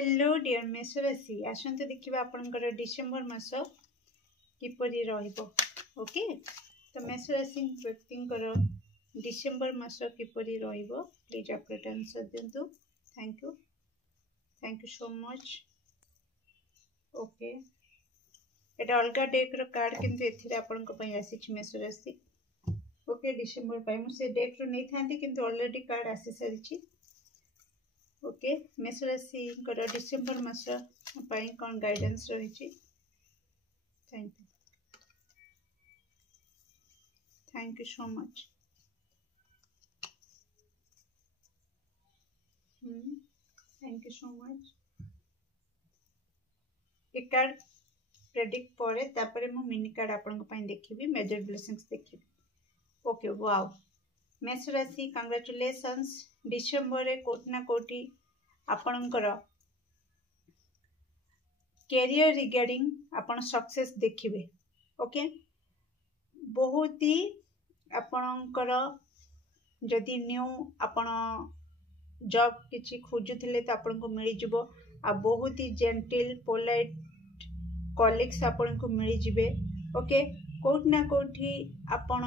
Hello dear मेष राशि आसंते देखिबा आपनकर डिसेंबर मास किपरि रहिबो। ओके तो मेष राशि व्यक्तिंकर डिसेंबर मास किपरि रहिबो प्लीज अपडेट आंसर दिंतु। Thank you so much. Okay एटा अलगा डेक रो कार्ड किंतु एथिरे आपनक पई आसीछि मेष राशि। ओके डिसेंबर पई मु से डेक रो नै थांती किंतु ऑलरेडी कार्ड आसी सारिछि। ओके मेष राशि डिसेंबर मास पाई कौन गाइडेंस रही। Thank you so much. Thank you so much. एक कार्ड प्रेडिक्ट परे तापरे मु मिनी कार्ड आपन पई देखिबी मेजर ब्लेसिंग्स देखिबी। ओके वाओ मेष राशि कांग्रेचुलेशंस डिसेंबर रे कोटना कोटी आपणकर कैरियर रिगार्डिंग आपण सक्सेस देखिबे। ओके बहुत ही आपणकर जदि न्यू आपण जॉब किछि खोजुथिले त आपन को मिली जिवो आ बहुत ही जेंटल पोलाइट कलीग्स आपन को मिली जिवे। ओके कोठना कोठी आपण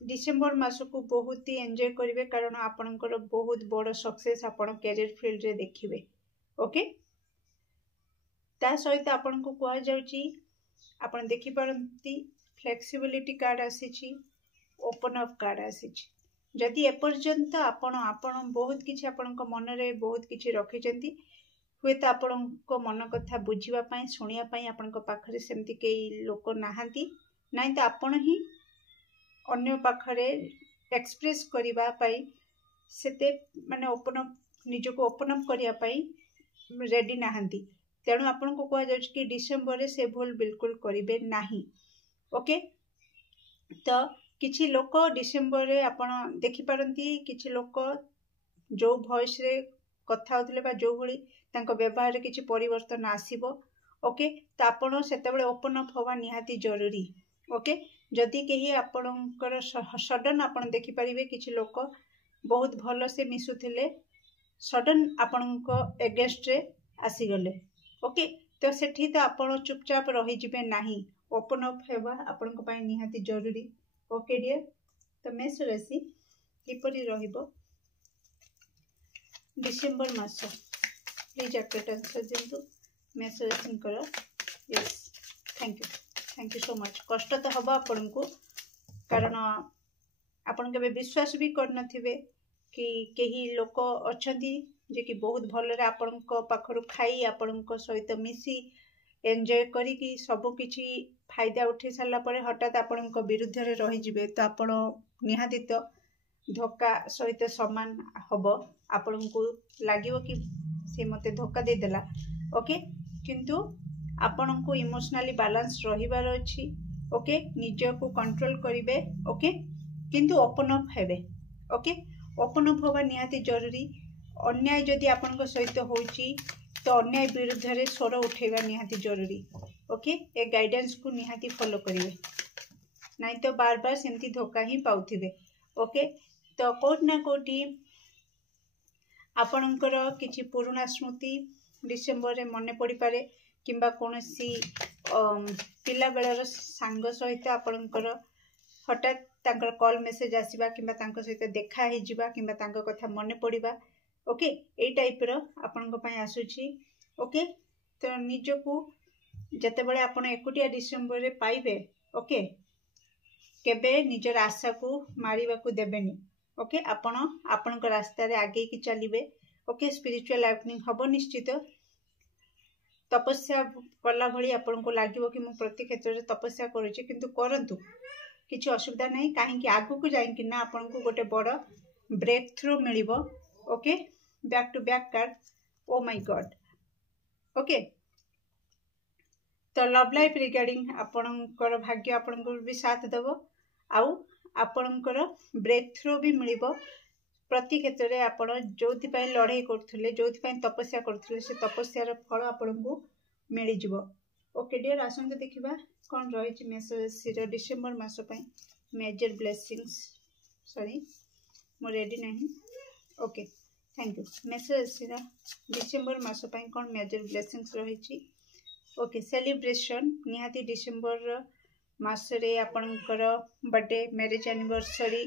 डिसेंबर मास को बहुत ही एंजॉय करेंगे कारण आपणकर बहुत बड़ सक्सेस आपण कैरियर फील्ड रे देखिबे। ओके ता सहित आपन को कहा जाउची आपण देखि परंती फ्लेक्सिबिलिटी कार्ड आसीची ओपन अप कार्ड आसीची। जदि एपर्यंत आपण बहुत किछि आपणक मन रे बहुत किछि रखिचंती हुए त आपणक मन कथा बुझिबा पई सुनिया पई आपणक पाखरे सेमति केई लोक नाहांती नाही त आपण ही अन्य पाखरे एक्सप्रेस करिबा पई सेते माने ओपन अप निजको ओपन अप करिया पई रेडी नाहांती। तेणु आपन को कहा जाउछ कि डिसेंबर रे से भूल बिल्कुल करिबे नाही। ओके तो किछि लोक डिसेंबर रे आपण देखि पारंती किछि लोक जो वॉइस रे कथा होतले बा जो भली तांको व्यवहार रे किछि परिवर्तन आसीबो। ओके तो आपण सेतेबेले ओपन अप होवा निहाती जरूरी। ओके जदि कहीं आपणकर सडन आपण देखि परिबे किछि लोक बहुत भलो से मिसुथिले सडन आपणक एगेंस्ट रे आसी गले। ओके तो सेठी तो आपण चुपचाप रही जिबे नाही ओपन अप हेबा आपणक पई निहाती जरूरी। ओके डियर तो मेष राशि किपरि रहिबो डिसेंबर मास प्लीज अपडेट आंसर दिंतु मेष राशि कर। Yes thank you so much. कष्ट तो हम आपन को कारण आपन के विश्वास भी करनथिबे कि कहीं लोक अछंती जे कि बहुत भलरे आपन को पाखरु खाई आपन को सहित मिसी एंजॉय करी कि सब किछि फायदा उठे साला परे हठात आपन को विरुद्ध रे रही जिवे तो आपन निहाती तो धोखा सहित समान हबो। आपन को लागिवो कि से मते धोखा दे देला। ओके किंतु आपन को इमोशनली बैलेंस रहिबार अछि। ओके निज को कंट्रोल करिवे। ओके किंतु ओपन अप हेबे। ओके ओपन अप होबा निहाती जरूरी। अन्याय जदि आपन को सहित होउची तो अन्याय विरुद्ध रे स्वर उठेगा निहाती जरूरी। ओके ए गाइडेंस को निहाती फॉलो करिवे नहीं तो बार बार सेमती धोखा ही पाउथिबे। ओके तो कोट ना कोटी आपणकर किछि पुराना स्मृति डिसेंबर रे मने पड़ी पारे किंबा कोनोसी पिला बेलर सांग सहित आपणकर हठात तांकर कॉल मेसेज आसीबा किंबा तांको सहित देखा हे जिबा किंबा तांको कथा मने पड़िबा। ओके ए टाइप रो आपणको पई आसुची। ओके तो निजको जते बेले आपण एकुटिया डिसेंबर रे पाइबे ओके केबे निजर आशा को मारिबा को देबेनी। ओके आपण आपणको रास्ता रे आगे की चलिबे। ओके स्पिरिचुअल अवेकनिंग हबो निश्चित तपस्या कला भली आपन को लागिवो कि मु प्रति क्षेत्र रे तपस्या करूची किंतु करंतु किछि असुविधा नहीं काहे कि आगु को जाई कि ना आपन को गोटे बड़ ब्रेक थ्रू मिलिबो। Okay back to back card O my god. Okay तो लव लाइफ रिगार्डिंग आपणकर भाग्य आपन को भी साथ देबो आउ आपणकर ब्रेक थ्रू भी मिलिबो प्रति क्षेत्र रे आपण जोथि पय लड़ाई करथुले जोथि पय तपस्या करथुले से तपस्यार फल आपण को मिली जिवो। ओके डियर आसंते देखिबा कोन रहिछि मेष राशि रो डिसेंबर मास पय मेजर ब्लेसिंग्स सॉरी मो रेडी नहीं। Okay thank you. मेष राशि डिसेम्बर मास कौन मेजर ब्लेसिंग्स रही। ओके सेलिब्रेशन निहाती डिसेम्बर मासरे आपणकर बर्थडे मैरिज एनिवर्सरी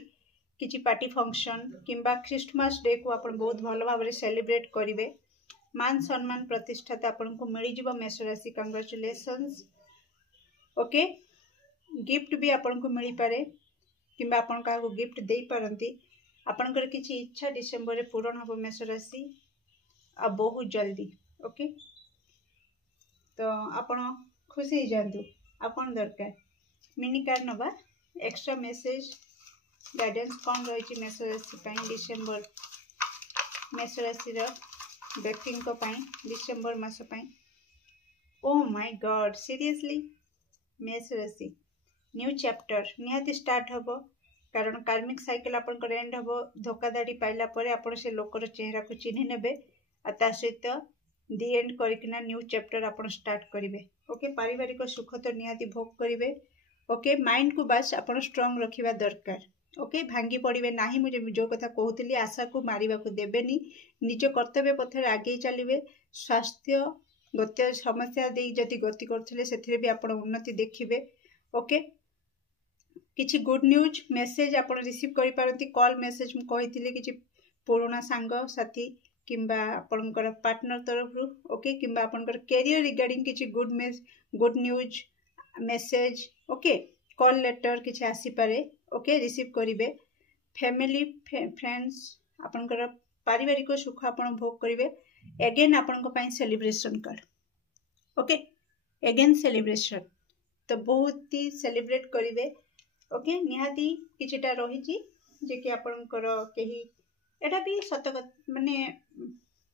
किसी पार्टी फंक्शन किंबा क्रिसमस डे को आपण बहुत भल भाव सेलिब्रेट करेंगे। मान सम्मान प्रतिष्ठा तो आपन को मिल जाव। मेष राशि कंग्रेचुलेशंस। ओके गिफ्ट भी आपन को मिल पारे किंबा आपन का गिफ्ट दे पारंती। आपनकर किसी इच्छा डिसेम्बर रे पूर्ण हम मेष राशि आ बहुत जल्दी। ओके तो आपण खुशी जातु आपन दरकार मिनी कार्ड नवा एक्स्ट्रा मेसेज गाइडेंस कौन रही मेष राशि डिसेम्बर मेष राशि व्यक्ति December mass. O my god seriously मेष राशि न्यू चैप्टर निहाती स्टार्ट हम कारण कार्मिक साइकिल आपन एंड हम धोखाधाड़ी पाइला परे आपण से लोकर चेहरा को चिन्ह नेबे आ सहित दी एंड करकिना न्यू चैप्टर आपन स्टार्ट करेंगे। ओके पारिवारिक सुख तो निहाती भोग करेंगे। ओके माइंड को बस आपन स्ट्रांग रखिबा दरकार। ओके भांगी पड़े ना मुझे जो कथा कहती आशा को मारिबा को देबेनी निज कर्तव्य पथर आगे चलिए। स्वास्थ्य गत समस्या दे जदि गति करथिले सेथिरे भी आपण उन्नति देखिबे। ओके किछि गुड न्यूज मेसेज आपण रिसीव करि पारंती। कॉल मेसेज मु कहिथिले किछि पुराना सांग साथी किंबा आपनकर पार्टनर तरफ रु। ओके किंबा आपनकर कैरियर रिगार्डिंग किछि good news message okay call letter किछि आसी पारे। ओके रिसीव करिवे। फैमिली फ्रेंड्स आपनकर पारिवारिक सुख आपण भोग करिवे। एगेन आपनको पाई celebration card. Okay again celebration तो बहुत ही सेलिब्रेट करिवे। ओके निहाती किछिटा रही जे कि आपनकर केही एटा भी सत माने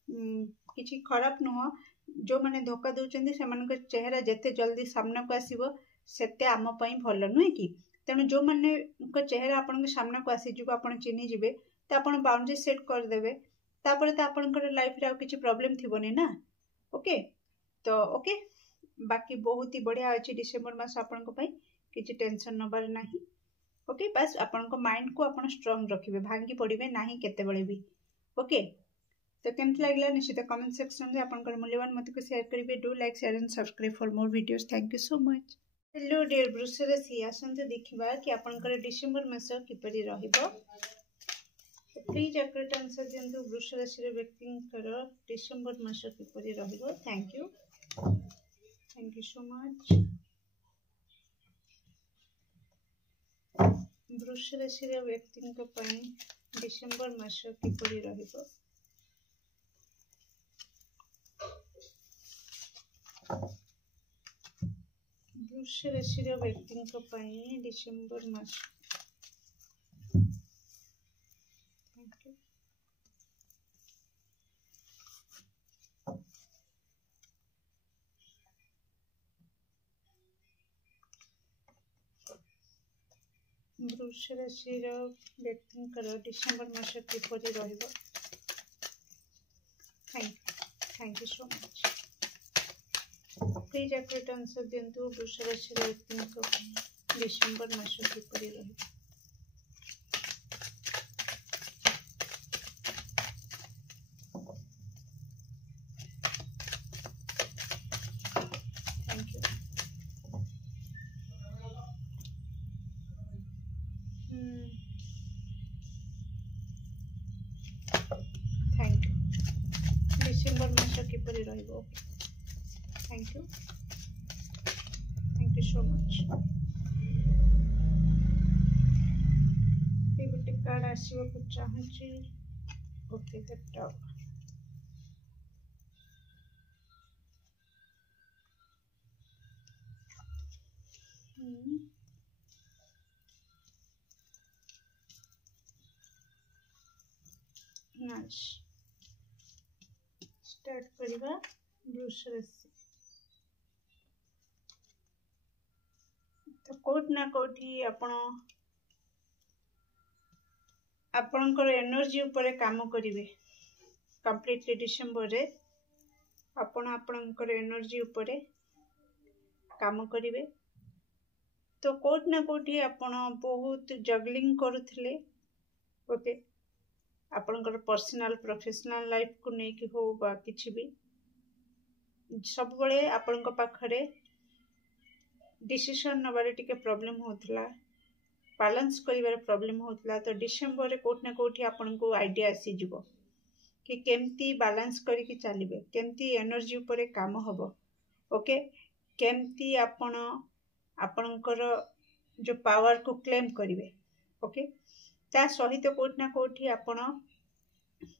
किछि खराब नुह जो माने धोखा दउचंदी सेमानकर चेहरा जेते जल्दी सामना को आसीबो सेते आम पई भल नुहे कि। तेणु जो माने चेहरा आपन सामना को आसी जो आपन चिन्ही जिवे तो आपन बाउंड्री सेट कर देबे तापर तो आपनकर लाइफ रे आ किछि प्रॉब्लम थिबोनी ना। ओके तो ओके बाकी बहुत ही बढ़िया अछि डिसेम्बर मास आपन पई किछि टेंशन नबार नाही। ओके बस आपन माइंड को आपन स्ट्रांग रखिबे भांगी पड़िबे नाही केते बेले भी। ओके तो केमति लागला निश्चित कमेंट सेक्शन रे आपनकर मूल्यवान मत को शेयर करिवे। Do like share and subscribe for more videos. Thank you so much. Hello dear वृष राशि आसंतु देखिबा कि आपनकर डिसेम्बर मास किपरि रहइबो। प्लीज एक्यूरेट आंसर दियंतु वृष राशि रे व्यक्तिंकर डिसेम्बर मास किपरि रहइबो। Thank you so much. वृष राशि रे व्यक्तिंक पई डिसेम्बर मास किपरि रहइबो। वृष राशि रे व्यक्तिंक पई डिसेम्बर मास। Thank you. वृष राशि रे व्यक्तिंकर डिसेम्बर मास किपरि रहइबो। Thank you so much. Please accurate answer दियंतु वृष राशि रे व्यक्तिंक डिसेम्बर मास किपरि रहइबो। Thank you. Thank you December मास किपरि रहइबो। Thank you so much. ये गोटे कार्ड आसीबो को चाहूची। Okay the top nice start करिबा वृष राशि। तो कोट ना कोठी आपणकर एनर्जी उपरे काम करिवे। कंप्लीटली डिसेम्बर रे आपणकर एनर्जी उपरे काम करिवे। तो कोट ना कोठी आपण बहुत जगलिंग करुथिले। ओके आपणकर पर्सनल प्रोफेशनल लाइफ को लेकिन हो बा किछि भी सब बळे आपणक पाखरे डिसीजन नबारे टिके प्रॉब्लम होतला बैलेंस करिवार प्रॉब्लम होतला तो डिसेंबर रे कोठ ना कोठी आपनको आइडिया आसी जिवो कि केमती बैलेंस करिकि चलिबे केमती एनर्जी ऊपर काम हबो ओके केमती आपण आपणकर जो पावर को क्लेम करिवे ओके ता सहित कोठ ना कोठी आपण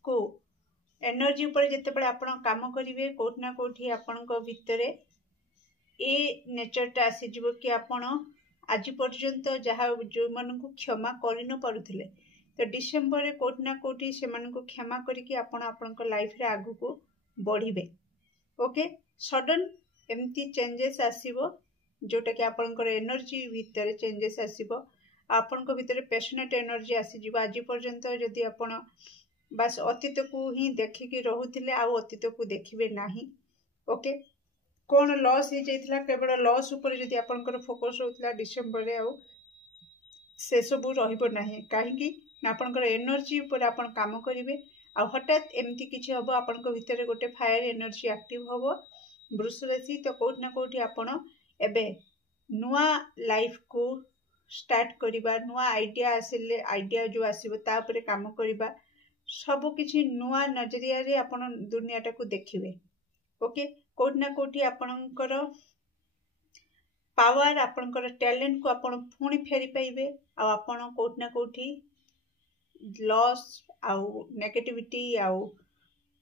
को एनर्जी ऊपर जते बळे आपण काम करिवे कोठ ना कोठी आपणक भितरे ए नेचरटा आसी जिवो कि आपण आज पर्यंत जहाँ जो मन को क्षमा कर न पारुथिले तो डिसेंबर रे कोठ ना कोठी से मन को क्षमा करिकि आपण आपनक लाइफ रे आगु को बढ़िबे ओके सडन एमती चेंजेस आसीबो जोटा कि आपनकर एनर्जी भितर चेंजेस आसीबो आपनक भितर पैशनेट एनर्जी आसी जिवो आज पर्यंत जदि आपण बस अतीत को ही देखिकी रहुथिले आ अतीत को देखिबे नाही ओके कौन लॉस हो जाइथिला केवल लॉस ऊपर जदि आपनकर फोकस होतला डिसेंबर रे आ से सब रहिबो नाही काहेकि आपनकर एनर्जी ऊपर आपन काम करिवे आ हठात एमती किछि हबो आपनक भितर गोटे फायर एनर्जी एक्टिव हबो वृष राशि तो कोठ ना कोठी आपण एबे नुआ लाइफ को स्टार्ट करिबा नुआ आइडिया आसिले आइडिया जो आसीबो ता ऊपर काम करिबा सब किछि नुआ नजरिया रे आपण दुनियाटा को देखिबे ओके कोठ ना कोठी आपणकर पावर आपणकर टैलेंट को आपण पुणी फेरी पाइबे आ आपण कोठ ना कोठी लॉस आउ नेगेटिविटी आउ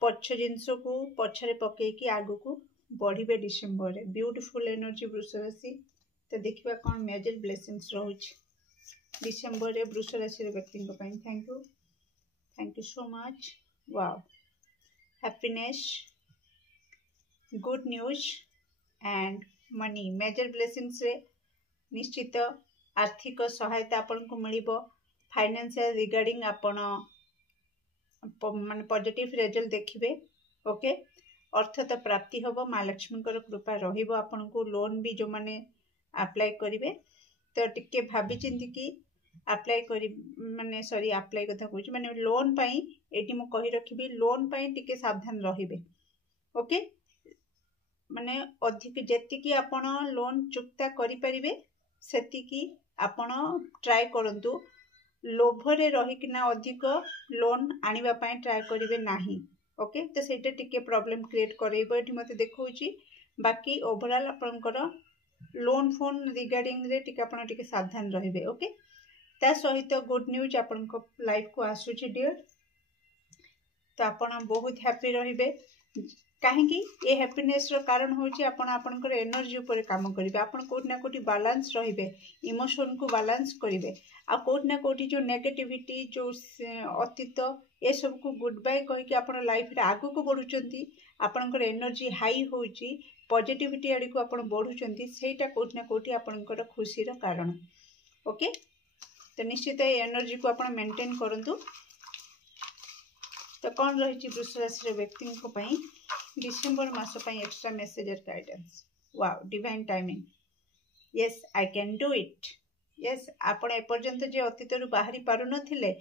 पछ जिंस को पछरे पके कि आगु को बढ़िबे डिसेंबर रे ब्यूटीफुल एनर्जी वृष राशि तो देखिबा कोन मेजर ब्लेसिंग्स रहउछ डिसेंबर रे वृष राशि रे व्यक्ति को पई thank you so much wow happiness good news and money major blessings रे निश्चित आर्थिक सहायता आपन को मिलिबो फाइनेंशियल रिगार्डिंग आपण माने पॉजिटिव रिजल्ट देखिबे ओके अर्थ तो प्राप्ति होबो मां लक्ष्मी कर कृपा रहिबो आपन को लोन भी जो माने अप्लाई करिवे तो टिके भाबी चिंती कि अप्लाई करी माने सॉरी अप्लाई कथा कहूची माने लोन पई एटी मो कहि रखिबी लोन पई टिके सावधान रहिबे ओके माने अधिक जेतिकी आपण लोन चुक्ता करि परिबे सेतिकी आपण ट्राई करंतु लोभरे रही किना अधिक लोन आनिबा पई ट्राई करिवे नाही ओके तो सेटा टिके प्रॉब्लम क्रिएट करैबो एठी मते देखौची बाकी ओवरऑल आपनकर लोन फोन रिगार्डिंग रे टिके आपण टिके सावधान रहिबे ओके ता सहित गुड न्यूज आपनक लाइफ को आसुची डियर तो आपण बहुत हैप्पी रहिबे काहेकि ये हैप्पीनेस रो कारण होची आपण आपनकर एनर्जी ऊपर काम करिवे आपण कोठ ना कोठी बैलेंस रहिबे इमोशन को बैलेंस करिवे आ कोठ ना कोठी जो नेगेटिविटी जो अतीत ए सब को गुड बाय कहि कि आपण लाइफ रे आगु को बढ़ुचंती आपनकर एनर्जी हाई होची पॉजिटिविटी आडी को आपण बढ़ुचंती सेटा कोठ ना कोठी आपनकर खुशी रो कारण ओके तो निश्चित एनर्जी को आपण मेंटेन करंतु तो कौन रही वृष राशि व्यक्ति को पई डिसेंबर मास पई एक्स्ट्रा मेसेज और guidance wow divine timing yes I can do it yes आपण एपर्यंत जे अतीत रु बाहरी पारु नथिले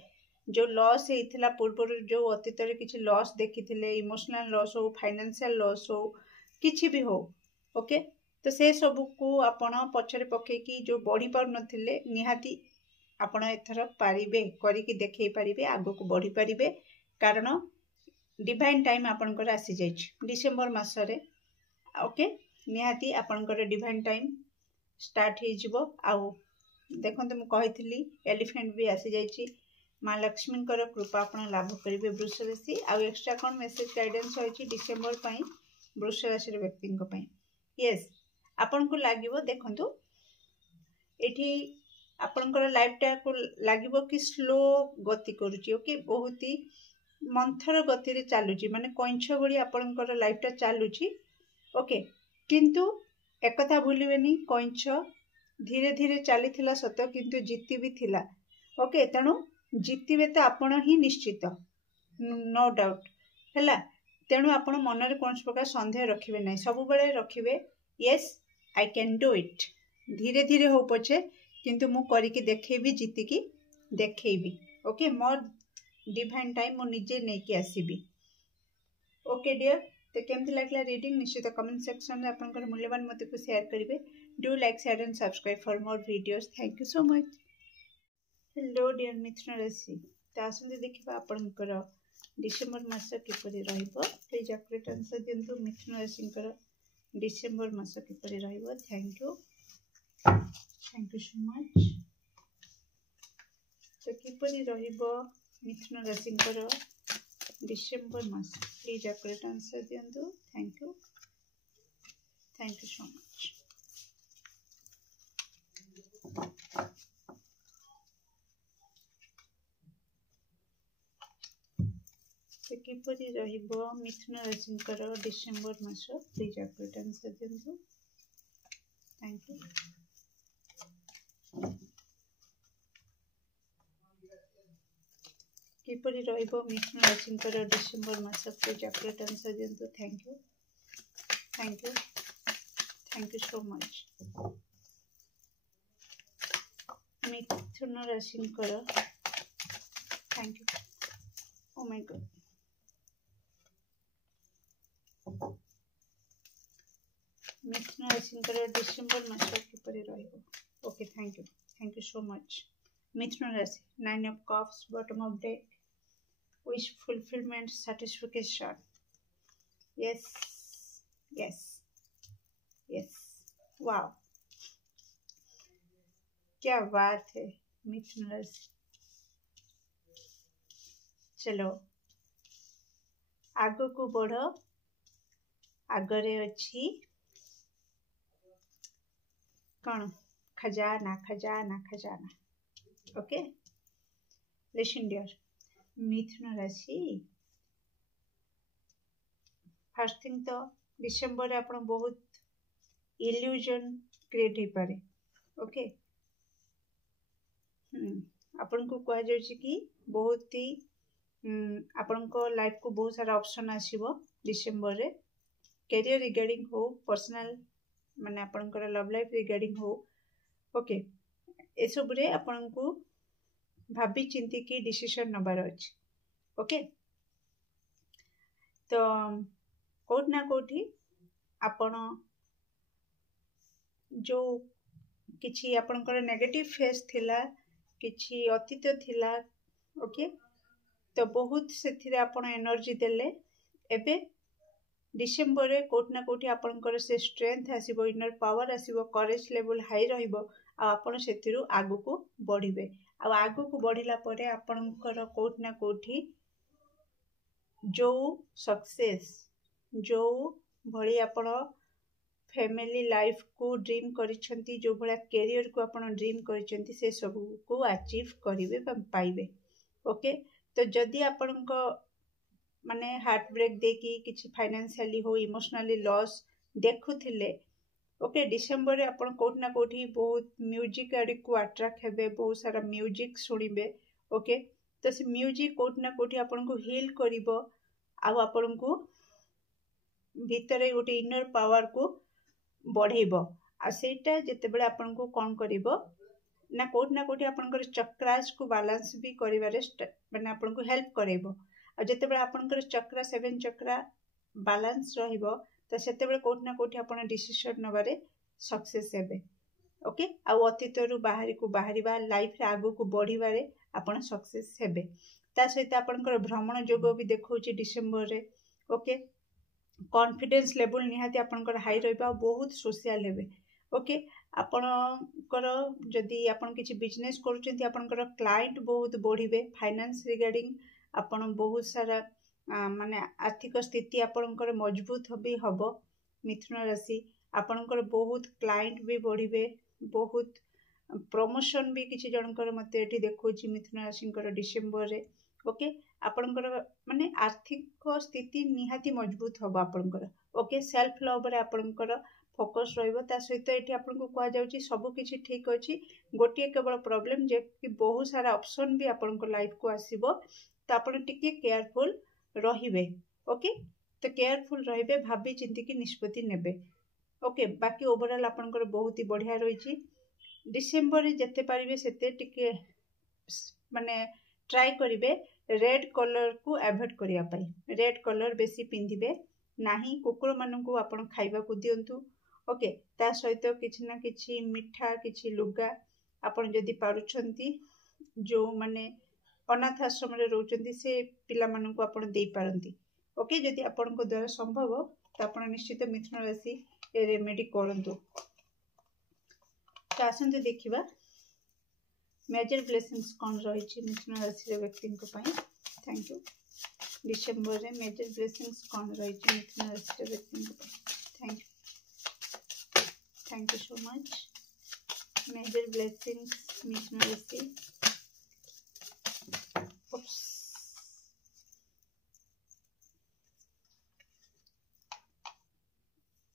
जो लॉस हेइथिला पूर्व जो अतीत रे किछि लॉस देखिथिले इमोशनल लॉस हो फाइनेंशियल लॉस हो किछि भी हो ओके तो से सब को आपण पछरे पके कि जो बढ़ी पारु नथिले निहाती आपण एथर पारिबे करी कि देखै पारिबे आगो को बढ़ी पारिबे कारण डिवाइन टाइम आपनकर आसी जाइछ डिसेंबर मास रे ओके निहाती आपनकर डिवाइन टाइम स्टार्ट हे जिवो आउ देखंत म कहितली एलिफेंट भी आसी जाइछि मां लक्ष्मी कर कृपा आपण लाभ करिवे वृष राशि आउ एक्स्ट्रा कोन मेसेज गाइडेंस होइछि डिसेंबर पई वृष राशि रे व्यक्ति को पई यस आपन को लागिवो देखंतु एठी आपनकर लाइफ टा को लागिवो कि स्लो गति करूची ओके बहुत ही मंथर गति रे चालुची माने कोइंछ भली आपनकर लाइफ टा चालुची ओके किंतु एक कथा भूलिबेनी कोइंछ धीरे धीरे चलीथिला सत किंतु जीती भी थिला ओके तेणु जीतिबे तो आपण ही निश्चित नो डाउट हैला तेणु आपण मन रे कोन प्रकार संदेह रखिबे नै सब बेले रखिबे yes I can do it धीरे धीरे हो पछे किंतु मु करी के देखेबी जीती की देखेबी ओके मोर डिवाइन टाइम मु निजे नहीं आसबि। ओके डियर, तो केमती लगला रीडिंग निश्चित कमेंट सेक्शन में आपनकर मूल्यवान मत को शेयर करेंगे। Do like share and subscribe for more videos. Thank you so much. Hello dear मिथुन राशि, तो आसते देखा आपनकर डिसेम्बर मास किपरि रहिबो। प्लीज एक्यूरेट आंसर दिंतु मिथुन राशि डिसेम्बर मास किपरि रहिबो। Thank you so much. तो किपरि रहिबो मिथुन राशि डिसेम्बर मास, प्लीज एक्यूरेट आंसर दिंतु। Thank you so much. तो किपरि रहिबो मिथुन राशि डिसेम्बर मास, प्लीज एक्यूरेट आंसर दिंतु। Thank you. किपरि रहिबो मिथुन राशि डिसेम्बर मास, प्लीज एक्यूरेट आंसर दिंतु। Thank you so much. मिथुन राशि thank you. O my god. मिथुन राशि डिसेम्बर मास किपरि रहिबो। Okay, thank you so much. मिथुन राशि 9 of cups, bottom of deck, wish fulfillment, satisfaction. yes, wow, क्या बात है मिथुन राशि। चलो आगो को बढ़, आगरे अच्छी कौन खजाना खजाना खजाना। ओके लिसन डियर मिथुन राशि, फर्स्ट थिंग तो डिसेम्बर रे आपण बहुत इल्यूजन क्रिएट हो पारे। ओके आपण को कह जाउछि कि बहुत ही आपण को लाइफ को बहुत सारा ऑप्शन आसीबो डिसेम्बर रे। कैरियर रिगार्डिंग हो, पर्सनल माने आपण को लव लाइफ रिगार्डिंग हो। ओके ए सब रे आपण को भाभी चिंती की डिसीजन नबार अछि। ओके तो कोट ना कोठी आपण जो किछि आपनकर नेगेटिव फेस थिला, किछि अतीत थिला। ओके तो बहुत से आपण एनर्जी देले। एबे डिसेम्बर रे कोट ना कोठी आपनकर से स्ट्रेंथ आसीबो, इनर पावर आसीबो, करेज लेवल हाई रहिबो आ आपण सेतिरु आगु को बढ़िबे। आ आगु को बढ़िला परे आपनकर कोट ना कोठी जो सक्सेस, जो भली आपण फैमिली लाइफ को ड्रीम करिसेंती, जो भला कैरियर को आपण ड्रीम करिसेंती, से सब को अचीव करिवे पाइबे। ओके तो जदि आपण को माने हार्ट ब्रेक देकी किछि फाइनेंशियली हो, इमोशनली लॉस देखुथिले। ओके डिसेम्बर रे आपण कोट ना कोठी बहुत म्यूजिक आड़ी को अट्रैक्ट हेबे, बहुत सारा म्यूजिक सुनिबे। ओके तो से म्यूजिक कोट ना कोठी आपण को हील करिवो आ आपण को भीतरे गोटे इनर पावर को बढ़ेबो। आ सेटा जते बेले आपण को कोन करिवो ना कोठी आपनकर चक्रास को बैलेंस भी करिवारे माने आपन को हेल्प करेबो। आ जते बेले आपनकर चक्रा 7 चक्रा बैलेंस रहिबो तो सेते बेले कोठी ना कोठी आपण डिसीजन नबारे सक्सेस हेबे। ओके आ अतीतरु बाहरी को बाहरिबा, लाइफ रे आगु को बढ़िबारे आपण सक्सेस हेबे। ता सहित आपनकर भ्रमण योग भी देखौछि डिसेम्बर रे। ओके कॉन्फिडेंस लेवल निहाती आपनकर हाई रहबा, बहुत सोशल हेबे। ओके आपनकर जदि आपण किछि बिजनेस करूछन्ती आपनकर क्लाइंट बहुत बढ़िबे। फाइनेंस रिगार्डिंग आपण बहुत सारा माने आर्थिक स्थिति आपनकर मजबूत भी हबो। मिथुन राशि आपनकर बहुत क्लाइंट भी बढ़िबे, बहुत प्रमोशन भी किछि जनकर मते एठी देखौछि मिथुन राशिंकर डिसेम्बर रे। ओके आपनकर माने आर्थिक स्थिति निहाती मजबूत हबो आपनकर। ओके सेल्फ लव रे आपनकर फोकस रहिबो। ता सहित एठी आपन को कहा जाउछि सब किछि ठीक अछि, गोटिए केवल प्रॉब्लम जे कि बहुत सारा ऑप्शन भी आपन को लाइफ को आसीबो। तो आपन टिके केयरफुल रहिबे। ओके तो केयरफुल रहिबे, भाबी चिंती की निष्पत्ति नेबे। ओके बाकी ओवरऑल आपनकर बहुत ही बढ़िया रहिछि। डिसेम्बर रे जते पारिबे सेते टिके माने ट्राई करिवे रेड कलर को एवॉइड करिया पाई रेड कलर बेसी पिंधिबे नाही कुकुर मानू आपण खाइबा को दियंतु ओके ता सहित किछि ना किछि मिठा किछि लुगा आपण जदि पारुछंती जो माने अनाथ आश्रम रे रहउचंती से पिला मानू आपण देई पारंती ओके जदि आपण को द्वारा संभव तो आपण निश्चित मिथुन राशि ए रेमेडी करंतु तो आसंतु देखिबा मेजर ब्लेसिंग्स कौन रही मिथुन राशि व्यक्ति थैंक यू डिसेंबर रे मेजर ब्लेसिंग्स कौन रही मिथुन राशि व्यक्ति thank you so much major blessings मिथुन राशि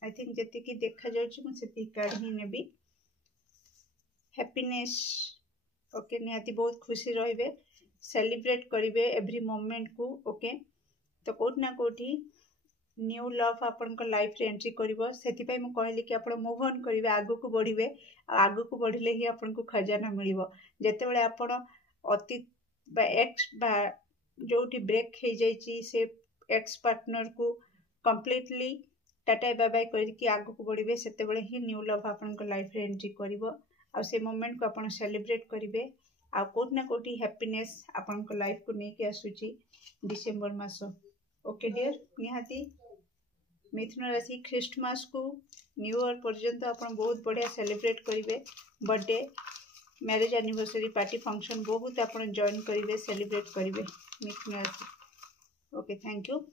आई थिंक जति की देखा जाउची मु सेति कार्ड ही नेबी हैप्पीनेस ओके निहाती बहुत खुशी रहिबे सेलिब्रेट करिवे एवरी मोमेंट को ओके तो कोट ना कोठी न्यू लव आपन को लाइफ रे एंट्री करिवो सेति पई मु कहली कि आपण मूव ऑन करिवे आगु को बढ़िबे आगु को बढ़िले ही आपन को खजाना मिलिवो जेते बेले आपण अतीत बा एक्स बा जोटी ब्रेक हे जाईची से एक्स पार्टनर को कंप्लीटली टाटा बाय बाय करके आगु को बढ़िबे सेते बेले ही न्यू लव आपन को लाइफ रे एंट्री करिवो आ से मोमेंट को आपण सेलिब्रेट करिवे आ कोट ना कोटी हैप्पीनेस आपन को लाइफ को नेके आसुची डिसेंबर मास ओके डियर निहाती मिथुन राशि क्रिसमस को न्यू ईयर पर्यंत आपण बहुत बढ़िया सेलिब्रेट करिवे birthday marriage anniversary party function बहुत आपण जॉइन करिवे सेलिब्रेट करिवे मिथुन राशि okay thank you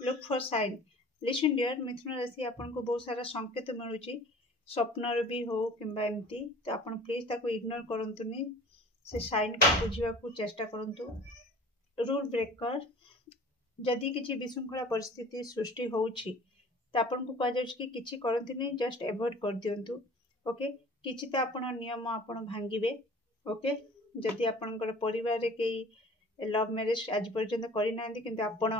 look for sign listen dear मिथुन राशि आपण को बहुत सारा संकेत मिलुची स्वप्न भी हो किंबा एमती तो आपण प्लीज ताको इग्नोर करंतुनी से साइन को बुझिबा को चेष्टा करंतु रूल ब्रेकर जदि किछि विशृंखला परिस्थिति सृष्टि होउछि त आपण को कह जाउछि कि किछि करंतुनी जस्ट अवॉइड कर दियंतु ओके किछि त आपण नियम आपण भांगिबे ओके जदि आपनकर परिवार रे केई लव मैरिज आज पर्यंत करि नांदी किंतु आपण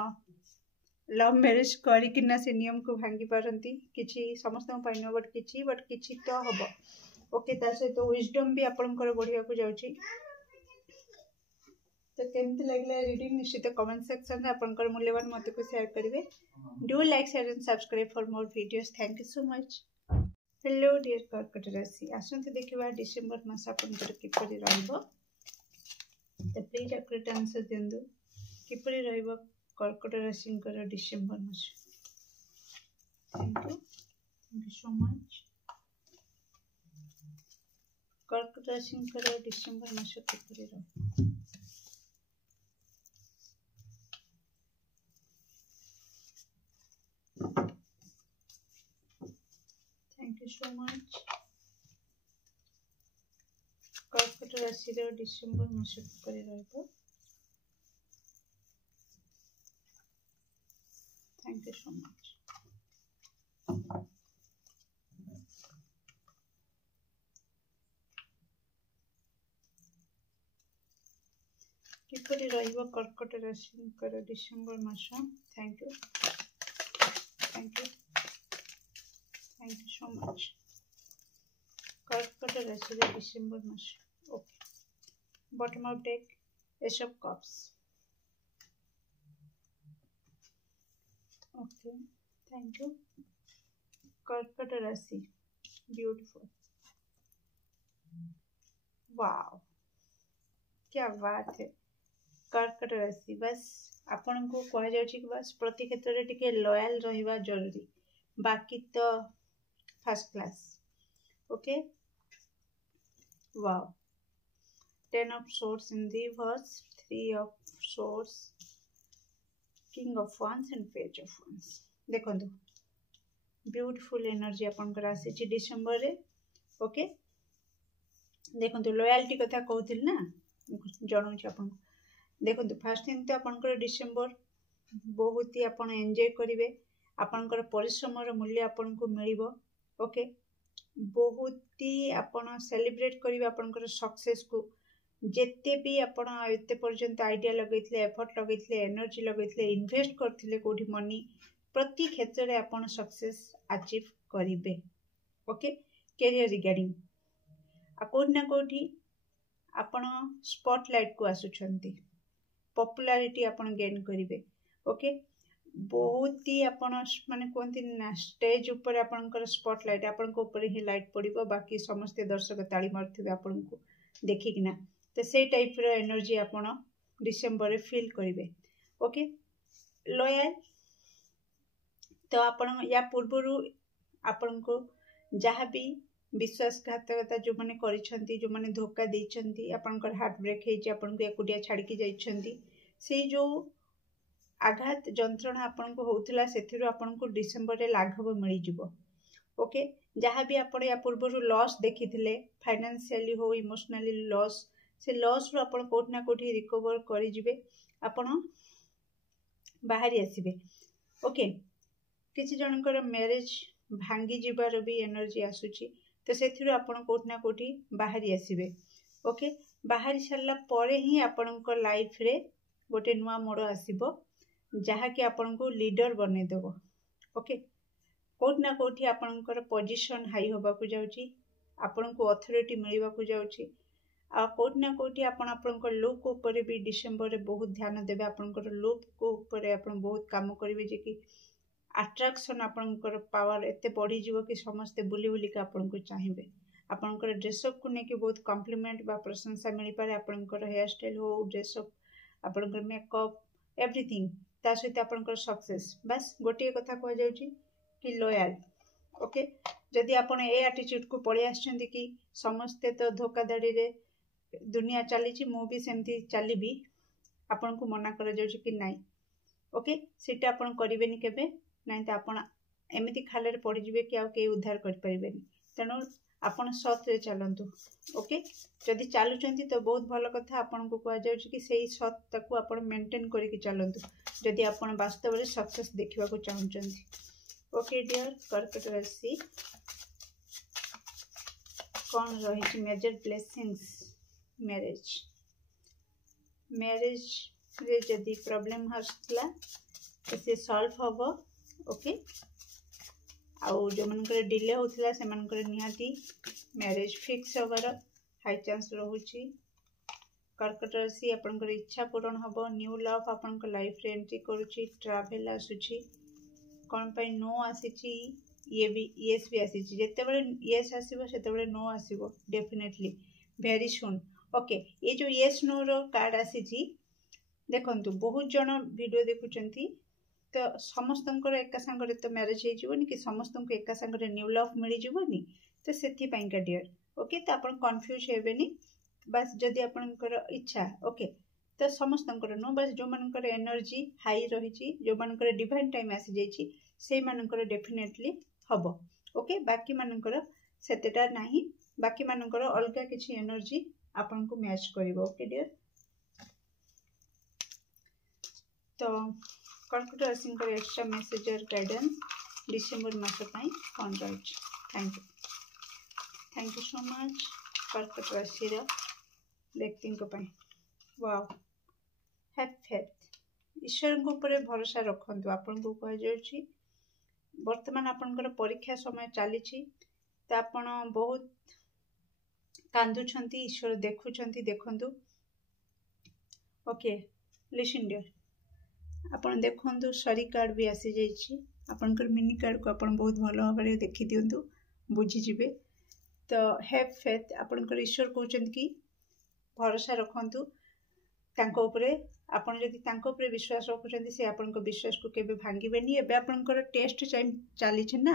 लव मैरिज करिकिना से नियम को भांगी पारंती किछि समस्त पाइनो बट किछि तो हबो ओके ता से तो विजडम भी आपनकर बढ़िया को जाउची तो केमति लागले रीडिंग निश्चित कमेंट सेक्शन रे आपनकर मूल्यवान मत को शेयर करिवे do like share and subscribe for more videos thank you so much hello dear कर्कट राशि आसंत देखिबा डिसेंबर मास आपनकर किपरि रहइबो तो प्लीज एक्यूरेट आंसर देंदु किपरि रहइबो कर्कट राशि डिसेंबर मास थैंक यू सो मच कर्कट राशि डिसेंबर मास किपरि रह थैंक यू सो मच कर्कट राशि डिसेंबर मास किपरि रहइबो Thank you so much. किपरि रहिबो कर्कट राशि डिसेंबर मास थैंक यू सो मच कर्कट राशि डिसेंबर मास okay bottom of deck ace of cups okay thank you कर्कट राशि ब्यूटीफुल वाओ क्या बात है कर्कट राशि बस आपण को कह जाउची कि बस प्रति क्षेत्र रे टिके लॉयल रहिबा जरूरी बाकी तो first class okay wow 10 of swords in reverse 3 of swords King of Wands and Page of Wands देखो ब्यूटीफुल एनर्जी आपन को राशि छि डिसेंबर रे ओके देखो लॉयल्टी कथा कहथिल ना जणौ छि आपन देखो फर्स्ट थिंग तो आपन को डिसेंबर बहुत ही आपन एन्जॉय करिवे आपन को परिश्रम रो मूल्य आपन को मिलिबो ओके बहुत ही आपन सेलिब्रेट करिवे आपन को सक्सेस को जेते भी आपण एते पर्यंत आइडिया लगैथिले एफर्ट लगैथिले एनर्जी लगैथिले इन्वेस्ट करथिले कोठी मनी प्रति क्षेत्र रे आपण सक्सेस अचीव करिवे ओके कैरियर रिगार्डिंग आ कोठी ना कोठी आपण स्पॉटलाइट को आसुछंती पॉपुलैरिटी आपण गेन करिवे ओके बहुत ही आपण माने कहते ना स्टेज ऊपर आपणकर स्पॉटलाइट आपण ऊपर ही लाइट पड़ो बाकी समस्ते दर्शक ताली मारुथिबे आपण को देखिकिना तो से टाइप रो एनर्जी आपण डिसेंबर फील करिवे ओके लॉयल तो आपण या पूर्वरु आपण को जहाँ भी विश्वासघातकता जो मैंने करिसेंती जो मैंने धोखा देइछंती आपणकर हार्ट ब्रेक हेछि आपण को एकुटिया छाड़ी के जाइछंती से जो आघात जंत्रणा आपण को होउथिला सेथिरु आपण को डिसेंबर रे लाघव मिली जिवो ओके जहाँ भी आपण या पूर्वरु लॉस देखिथिले फाइनेंशियली हो इमोशनली लॉस से लॉस रो आपण कोठ ना कोठी रिकवर करि जिवे आपण बाहरी आसीबे ओके किछि जनकर मैरिज भांगी जिबार भी एनर्जी आसुची तो सेथिरु आपण कोठ ना कोठी बाहरी आसीबे ओके बाहरी सारला परे ही आपणकर लाइफ रे गोटे नुआ मोड़ आसीबो जहाँ कि आपण को लीडर बने देबो ओके कोठ ना कोठी आपणकर पोजीशन हाई होबा को जाउची आपण को अथॉरिटी मिलवा को जाउची आ कोठ ना कोठी आपणकर लुक ऊपर भी डिसेंबर रे बहुत ध्यान देबे आपणकर लुक को ऊपर आपण बहुत काम करिवे जे कि अट्रैक्शन आपणकर पावर एते बढ़ी जीवो कि समस्ते बुली बुली के आपण को चाहिबे आपणकर ड्रेसअप को नेकी बहुत कॉम्प्लीमेंट बा प्रशंसा मिली पारे आपणकर हेयर स्टाइल हो ड्रेसअप आपणकर मेकअप एवरीथिंग ता सहित आपणकर सक्सेस बस गोटे कथा कह जाउची कि लॉयल ओके जदि आपण ए एटीट्यूड को पळी आछंती कि समस्ते तो धोखाधड़ी रे दुनिया चली मु भी सेमती चलीबी आपण को मना कर जाउची कि नाही ओके सेटा आपण करिवेनी केबे नहीं तो आपण एमती खाले पड़ जाए कि आउ उद्धार कर तेणु आपण सत रे चलतु ओके जदि चलुंट तो बहुत भल कथा आपन को कह जाउछि कि सही सत ताकू आपण मेंटेन करके चलतु जदि आपण वास्तव में सक्सेस देखा चाहते ओके डियर कर्कट राशि कौन रही मेजर ब्लेसिंग्स मैरिज मैरिज रे जदि प्रॉब्लम हसला तो से सॉल्व हम ओके आउ जो मनकर डिले होता से मनकर निहाती मैरिज फिक्स होबार हाई चांस रोची कर्कट राशि आपनकर इच्छा पूरण हम न्यू लव आपण लाइफ रे एंट्री करुच्ची ट्रैवल आसुची कौन पाई नो आसी ये भी येस भी आसी जिते बड़े येस आसीबो सेते बड़े नो आसीबो डेफिनेटली वेरी सुन ओके ये जो येस नो रो कार्ड आसी देखंतु बहुत जन वीडियो देखुचंती तो समस्त एका सांगरे तो मैरिज हो कि समस्त एका सांगरे न्यू लव मिल जीवनी तो से डियर ओके तो आप कन्फ्यूज हेबेनी बस जदि आपनकर इच्छा ओके तो समस्त नो बस जो मनकर एनर्जी हाई रही जो मनकर डिवाइन टाइम आसी जाइए से मनकर डेफिनेटली हम ओके बाकी मनकर सेतेटा नहीं बाकी मनकर अलग किसी एनर्जी आपन को मैच करिवो ओके डियर तो कर्कट राशि एक्स्ट्रा मेसेज और गाइडेंस डिसेंबर मास कौन रही थैंक यू सो मच कर्कट राशि व्यक्ति वाओ हैव फेथ ईश्वर को ऊपर भरोसा रखंतु आपन को कह जाउची वर्तमान आपनकर परीक्षा समय चली तो आपण बहुत कांदुछंती ईश्वर देखुछंती देखंतु ओके लिसन डियर आपण देखंतु सरी कार्ड भी आसी जाइए आपनकर मिनी कार्ड को आपण बहुत भल भाव में देखी दिंतु बुझीजे तो हैव फेथ आपनकर ईश्वर कहते कि भरोसा रखंतु तांको उपरे आपण जदि तांको उपरे विश्वास रखुचंती से आपनक विश्वास को केबे भांगीबेनी एबे आपनकर टेस्ट टाइम चली ना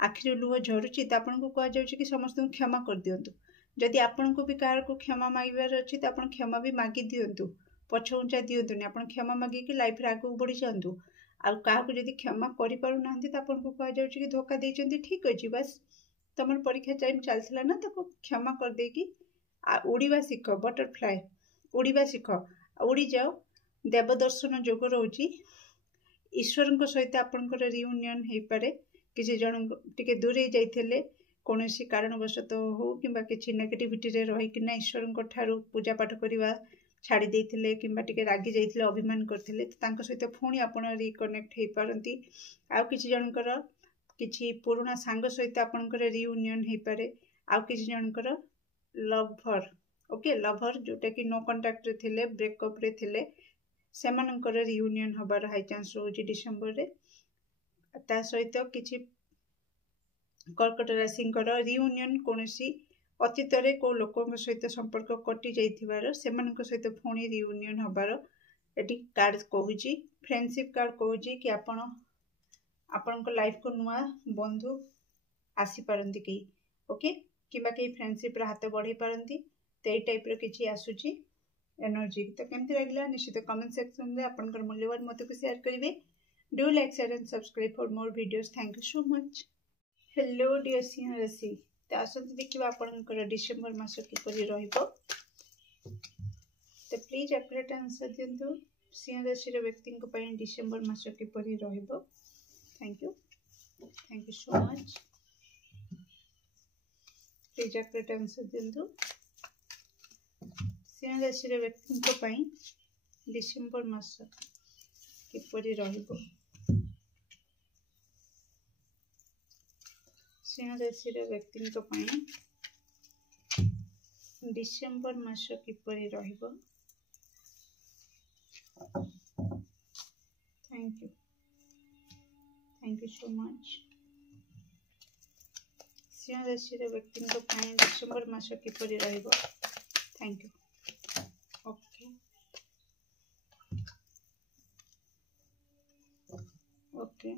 आखिर लुह झरुची तो आपन को कह जाउची कि समस्त को क्षमा कर दियंतु जदि आपन को भी कार को क्षमा मांगबार अछि तो आपन क्षमा भी मांगी दियंतु पछ उंचा दियंतुनी आपन क्षमा मांगी कि लाइफ रे आगु बढ़ी जांतु आ काहा को जदि क्षमा करि पारु नांती तो आपन को कह जाउची कि धोखा देइचंती ठीक अछि बस तमर परीक्षा टाइम चलथिला ना ताको क्षमा कर दे कि उड़ीबा सीख बटरफ्लाई उड़ीबा सीख उड़ी जाओ देव दर्शन जोग रोची ईश्वर सहित आपनकर रियूनियन हो पारे किसी जन टिके दूरे जाइथिले कोनोसी कारणवशतः हो किंबा किसी नेगेटिविटी रे रही कि ईश्वर ठारू पूजा पाठ करवा छाड़ी देथिले किंबा टिके रागी जाइथिले अभिमान करथिले तांको सहित पुणी आपण रिकनेक्ट हो पारंती आ किसी जनकर किसी पुराना सांग सहित आपनकर रियूनियन हो पारे आ किसी जनकर लवर ओके लवर जोटा कि नो कांटेक्ट रे थिले ब्रेकअप रे थिले सेमानंकर रियूनियन हबार हाई चांस रोचे डिसेंबर रे। ता सहित किछि कर्कट राशि रियूनियन कोनोसी अतीत रे को लोक सहित संपर्क कटि जाइथिबार सेमानक सहित पुणी रियूनियन हबार एटी कार्ड कहूची। फ्रेंडशिप कार्ड कहूची कि आपण लाइफ को नुआ बंधु आसी पारंती कि ओके किबा कि फ्रेंडशिप रे हाथ बढ़ी पारंती। तो यही टाइप रो किछि आसुची एनर्जी। तो केमती लागला निश्चित कमेंट सेक्शन में आपनकर मूल्यवान मत को शेयर करिवे। Do like share and subscribe for more videos. Thank you so much. Hello dear सिंह राशि। तो आसंत देखिबा आपनकर डिसेंबर मास किपरि रहइबो। तो प्लीज एक्यूरेट आंसर दियंतु सिंह राशि रे व्यक्ति को पई डिसेंबर मास किपरि रहइबो। Thank you so much. Please accurate answer दियंतु सिंह राशि रे व्यक्ति को पई डिसेंबर मास किपरि रहइबो। सिंह राशि रे व्यक्ति को पई डिसेंबर मास किपरि रहइबो। Thank you so much. सिंह राशि रे व्यक्ति को पई डिसेंबर मास किपरि रहइबो। Thank you. ओके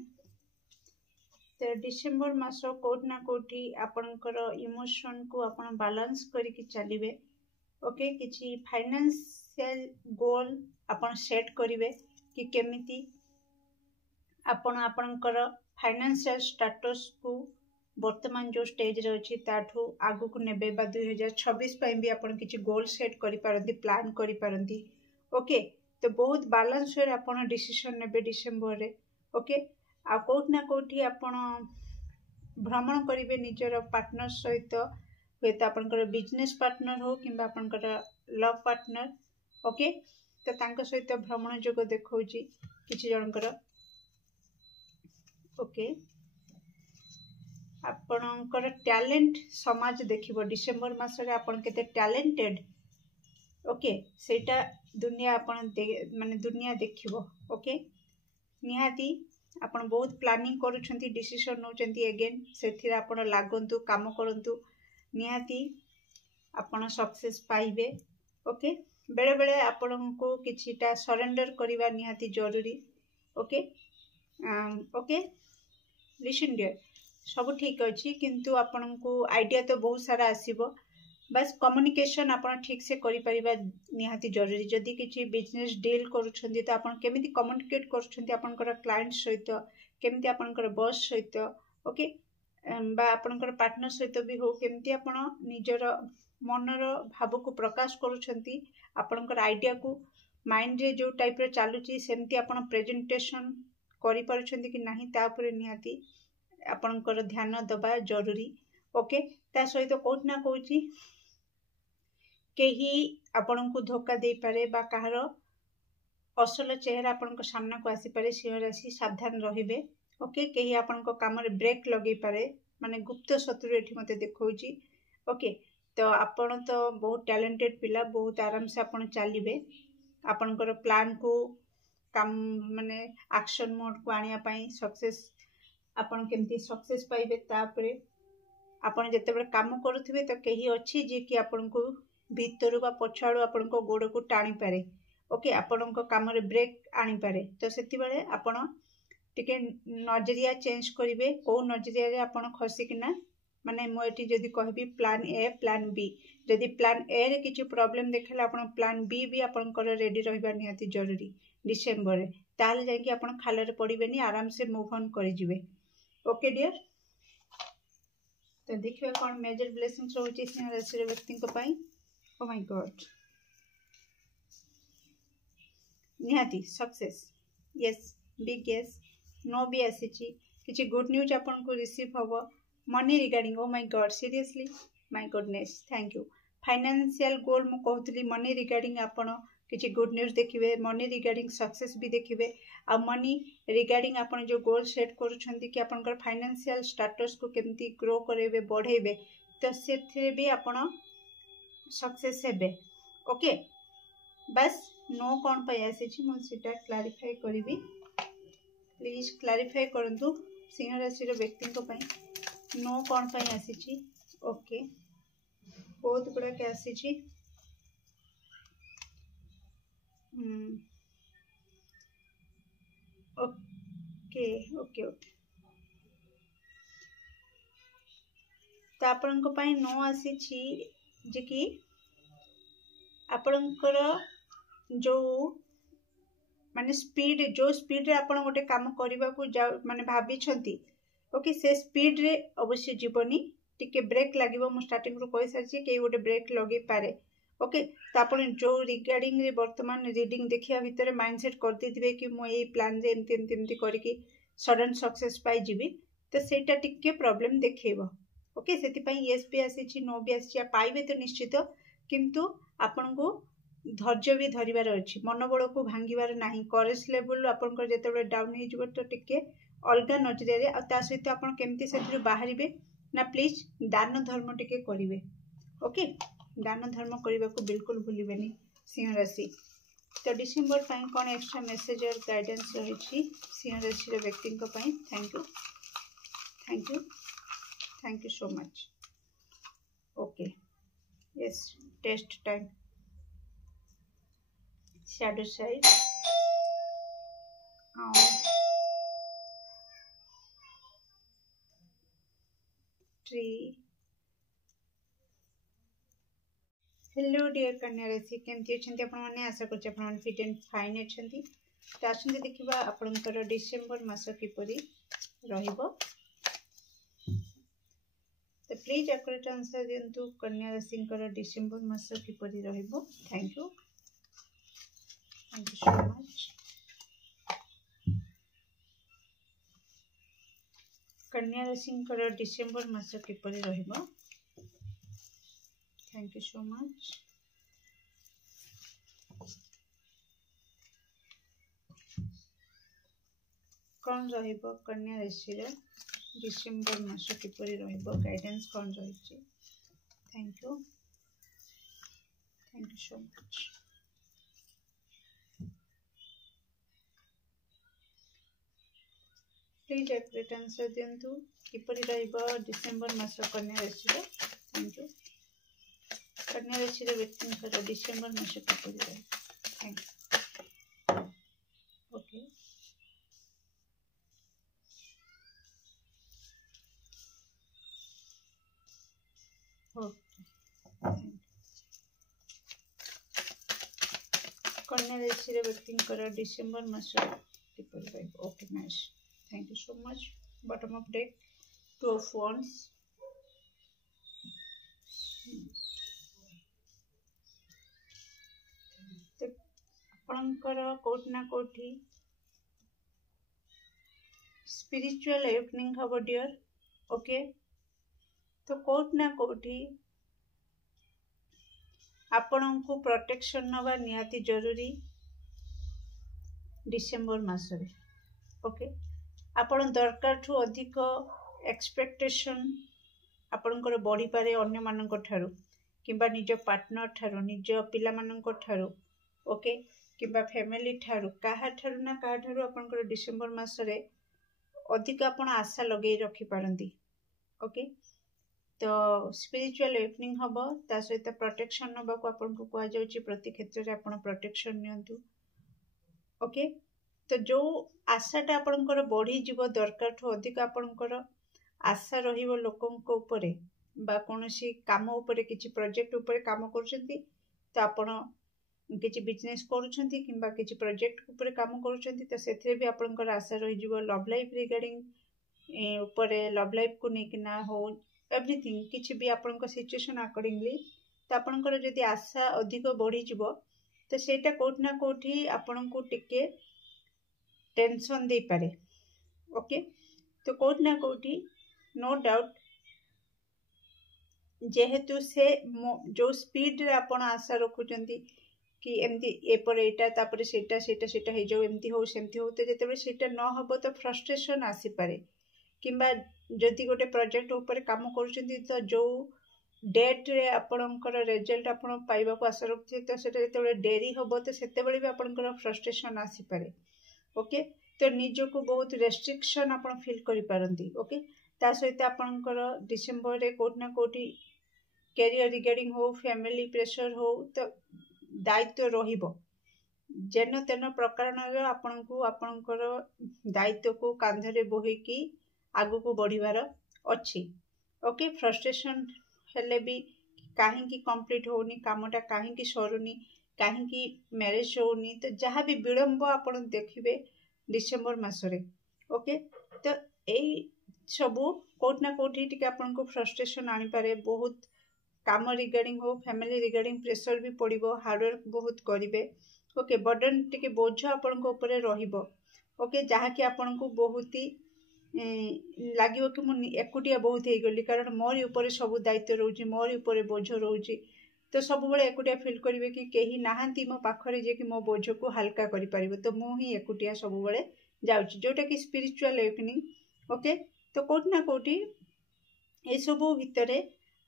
तो डिसेंबर मास कोट ना कोठी आपनकर इमोशन को आपन बैलेंस करिक चलिबे। ओके किछि फाइनेंशियल गोल आपन सेट करिवे कि केमिति आपन आपनकर फाइनेंशियल स्टेटस को वर्तमान जो स्टेज रे अछि ताठू आगु को नेबे बा 2026 पई भी आपन किछि गोल सेट करि पारंती प्लान करि पारंती। ओके तो बहुत बैलेंस रे आपन डिसीजन नेबे डिसेंबर रे। ओके आ कोट ना कोठी आपन भ्रमण करिवे निजर पार्टनर सहित हेत आपनकर बिजनेस पार्टनर हो किंबा आपनकर लव पार्टनर। ओके तो तांको सहित भ्रमण जोग देखौची किछि जनकर। ओके आपनकर टैलेंट समाज देखिबो डिसेंबर मास रे आपन केते टैलेंटेड। ओके सेटा दुनिया आपन माने दुनिया देखिबो। ओके निहाती आपण बहुत प्लानिंग करूछंती डिसीजन नौचंती अगेन सेथिरा आपण लागंतु काम करंतु निहाती आपण सक्सेस पाइबे। ओके बेले बेले आपण को किछिटा सरेंडर करिवा निहाती जरूरी। ओके ओके लिसन डियर सब ठीक अछि किंतु आपण को आइडिया तो बहुत सारा आसीबो बस कम्युनिकेशन आपण ठीक से करि परिबा निहाती जरूरी। जदि किछि बिजनेस डील करूछंती तो आपण केमिति कम्युनिकेट करूछंती आपनकर क्लाइंट सहित केमिति आपनकर बॉस सहित। ओके बा आपनकर पार्टनर सहित भी हो केमिति आपण निजर मनर भाव को प्रकाश करूछंती आपनकर आइडिया को माइंड रे जो टाइप रे चालुची सेमिति आपण प्रेजेंटेशन करि पारुछंती कि नाही ता ऊपर निहाती आपनकर ध्यान दबा जरूरी। ओके ता सहित कोट ना कहूची केही आपण को धोखा दे पारे बा कहार असल चेहरा आपण को सामना को आसी पारे सिंह राशि सावधान रहिबे। ओके केही आपण को काम रे ब्रेक लगे पारे माने गुप्त शत्रु एठी मते देखौची। ओके तो आपण तो बहुत टैलेंटेड पिला बहुत आराम से आपण चलिबे आपनकर प्लान को काम माने एक्शन मोड को आनिया पई सक्सेस आपण केमती सक्सेस पाइबे तापरे आपण जते बेले काम करूथिबे तो केही अछि जे कि आपण को भीतर बा पछाडू आपण को गोड़ को टाणी पारे। ओके आपण को काम रे ब्रेक आनी पारे तो सेति बेले आपण टिके नजरिया चेंज करिवे को नजरिया रे आपण खसी किना माने मो एटी जदी कहबी प्लान ए प्लान बी जदी प्लान ए रे किछि प्रॉब्लम देखला आपण प्लान बी भी आपण कर रेडी रहिबा निहाती जरूरी डिसेंबर रे ताले जाय कि आपण खाले रे पड़िबेनी आराम से मूव ऑन करि जिवे। ओके डियर तो देखिए कौन मेजर ब्लेसिंग्स रोचे सिंह राशि रे व्यक्ति को पाई। ओ माय गॉड निहाती success yes big yes no भी आसीची किछि गुड न्यूज आपन को रिसीव हबो money regarding. Oh my god seriously my goodness thank you. Financial goal मु कहतली मनी रिगार्डिंग आपन किछि गुड न्यूज देखिबे मनी रिगार्डिंग सक्सेस भी देखिबे आ मनी रिगार्डिंग आपन जो गोल सेट करूछंती कि आपनकर फाइनेंशियल स्टेटस को केमती ग्रो करेबे बढ़ेबे तो सेथिरे भी आपन सक्सेस हेबे। ओके बस नो कौन पाई आसी मुझे क्लारिफाई करी प्लीज क्लारिफाई करंतु सिंह राशि व्यक्ति नो कौन पाई आसी ओके बहुत गुड़ाक आसी ओके ओके ओके तो आपनको पाई नो आसी जे कि आपणकर जो माने स्पीड जो स्पीड रे आपण गोटे काम करबा को माने भाबी छंती ओके से स्पीड रे अवश्य जीवनी टिके ब्रेक लागिवो मु स्टार्टिंग रो कहि सारछि के गोटे ब्रेक लगे पारे ओके तो आपण जो रिगार्डिंग रे वर्तमान रीडिंग देखिया भितर माइंडसेट कर देथिबे कि मु ए प्लान रे एमती करके सडन सक्सेस पाई जीवी तो सेटा टिके प्रॉब्लम देखेबो ओके सेति पई यस भी आसी नो भी आसी पाइबे तो निश्चित किंतु आपण को धैर्य भी धरिबार अछि मनोबल को भांगिबार नाही करेज लेवल आपनकर जेतेबे डाउन हे जिवो तो टिके अलगा नजरिया रे आ ता सहित आपण केमती सेति बाहरिबे ना प्लीज दान धर्म टिके करिवे ओके दान धर्म करने को बिल्कुल भूलिबेनी सिंह राशि तो डिसेंबर पाई कौन एक्स्ट्रा मेसेज और गाइडेंस रही सिंह राशि व्यक्ति thank you so much okay yes test time shadow side tree hello dear कन्या राशि केमती अच्छे आपने आशा कर फिट एंड फाइन अच्छी तो आसते देखा आपंकर डिसेम्बर मास किपरि रहिबो तो प्लीज एक्यूरेट आंसर दिंतु कन्या राशि डिसेम्बर मास किपरि रहिबो थैंक यू सो मच कन्या राशि डिसेम्बर मास किपरि रहिबो थैंक यू सो मच कौन रहिबो कन्या राशि डिसेम्बर मास किपरि रहिबो गाइडेंस कौन रही thank you so much please accurate answer दिंतु किपरि रहिबो डिसेम्बर मास कन्या राशि थैंक यू कन्या राशि व्यक्ति डिसेम्बर मास किपरि रहिबो थैंक यू ओके कन्या राशि व्यक्ति डिसेम्बर मास किपरि रहिबो okay nice thank you so much bottom of deck two of wands तो आपणकर कोठना कोठी स्पिरिचुअल अवेकनिंग हबो डियर ओके तो कोठना कोठी आपण को प्रोटेक्शन नवा निहाती जरूरी डिसेम्बर मास रे ओके आपण दरकार ठू अधिक एक्सपेक्टेशन आपणकर बढ़ी पारे अन्य मानक ठारू किंबा निज पार्टनर ठारू निज पिला मानक ठारू ओके किंबा फैमिली ठारू काहा ठारू ना काहा ठारू आपणकर डिसेम्बर मास रे अधिक आपण आशा लगे रखी पारंती ओके तो स्पिरिचुअल अवेकनिंग हबो ता सहित प्रोटेक्शन नबा को आपन को कहा जाउची प्रति क्षेत्र रे आपण प्रोटेक्शन नियंतु ओके तो जो आशाटा आपणकर बढ़ी जीव दरकार ठू अधिक आपणकर आशा रहिबो लोकंक उपरे बा कोनोसी काम उपरे किछि प्रोजेक्ट उपरे काम करूछंती तो आपण किछि बिजनेस करूछंती किंबा किछि प्रोजेक्ट उपरे काम करूछंती तो सेथरे भी आपणकर आशा रहि जीवो लव लाइफ रिगार्डिंग उपरे लव लाइफ को नेकी ना हो एवरीथिंग किछि भी आपणक सिचुएशन अकॉर्डिंगली तो आपणकर जदि आशा अधिक बढ़ी जीवो तो सेटा कोठ ना कोठी आपणको टिके टेंशन दे पारे ओके तो कोठ ना कोठी नो डाउट जेहेतु से जो स्पीड रे आपण आशा रखुचंती कि एमती एपर एटा तापर सेटा सेटा सेटा हे जो एमती हो सेमती हो तो जेतेबे सेटा न हबो तो फ्रस्ट्रेशन आसी पारे किंबा जदि गोटे प्रोजेक्ट ऊपर काम करूचंती तो जो डेट रे आपणकर रिजल्ट आपण पाइबाकू आशा रखुथे तो सेटा जेतेबेले डेरी होबो तो सेतेबेले भी आपणकर फ्रस्ट्रेशन आसी पारे। ओके तो निजको बहुत रेस्ट्रिक्शन आपण फील करि पारंती। ओके ता सहित आपणकर डिसेंबर रे कोट ना कोटी कैरियर रिगार्डिंग हो फैमिली प्रेशर हो तो दायित्व रहिबो जेन तेन प्रकार आपणको आपणकर दायित्व को कांधरे बोहिकी आगु को बढ़िबार अछि। ओके फ्रस्ट्रेशन हेले भी कहीं कंप्लीट होनी कामटा कहीं सरुनी कहीं मैरिज होनी तो जहाँ भी विलंब आपण देखिबे डिसेंबर मासरे। ओके तो यही सबू कोट ना कोठी टिके आपनको फ्रस्ट्रेशन आनी पारे। बहुत काम रिगार्डिंग हो फैमिली रिगार्डिंग प्रेशर भी पड़ो हार्डवर्क बहुत करेंगे। ओके बर्डन टिके बोझ आपण रहिबो। ओके जहाँकि आपण को बहुत ही लगे कि मुझे एकुटिया बहुत हो गली कारण मोरी ऊपर सब दायित्व रोचे मोरी ऊपर बोझ रोचे तो सब बड़े एकुटिया फिल करेंगे कि कहीं नहांती मो पाखरे जे कि मो बोझ को हल्का करि परिबो तो मु ही एकुटिया सब बड़े जाउची जोटा कि स्पिरिचुअल एवनिंग। ओके तो कोठी ना कोठी ए सब भितरे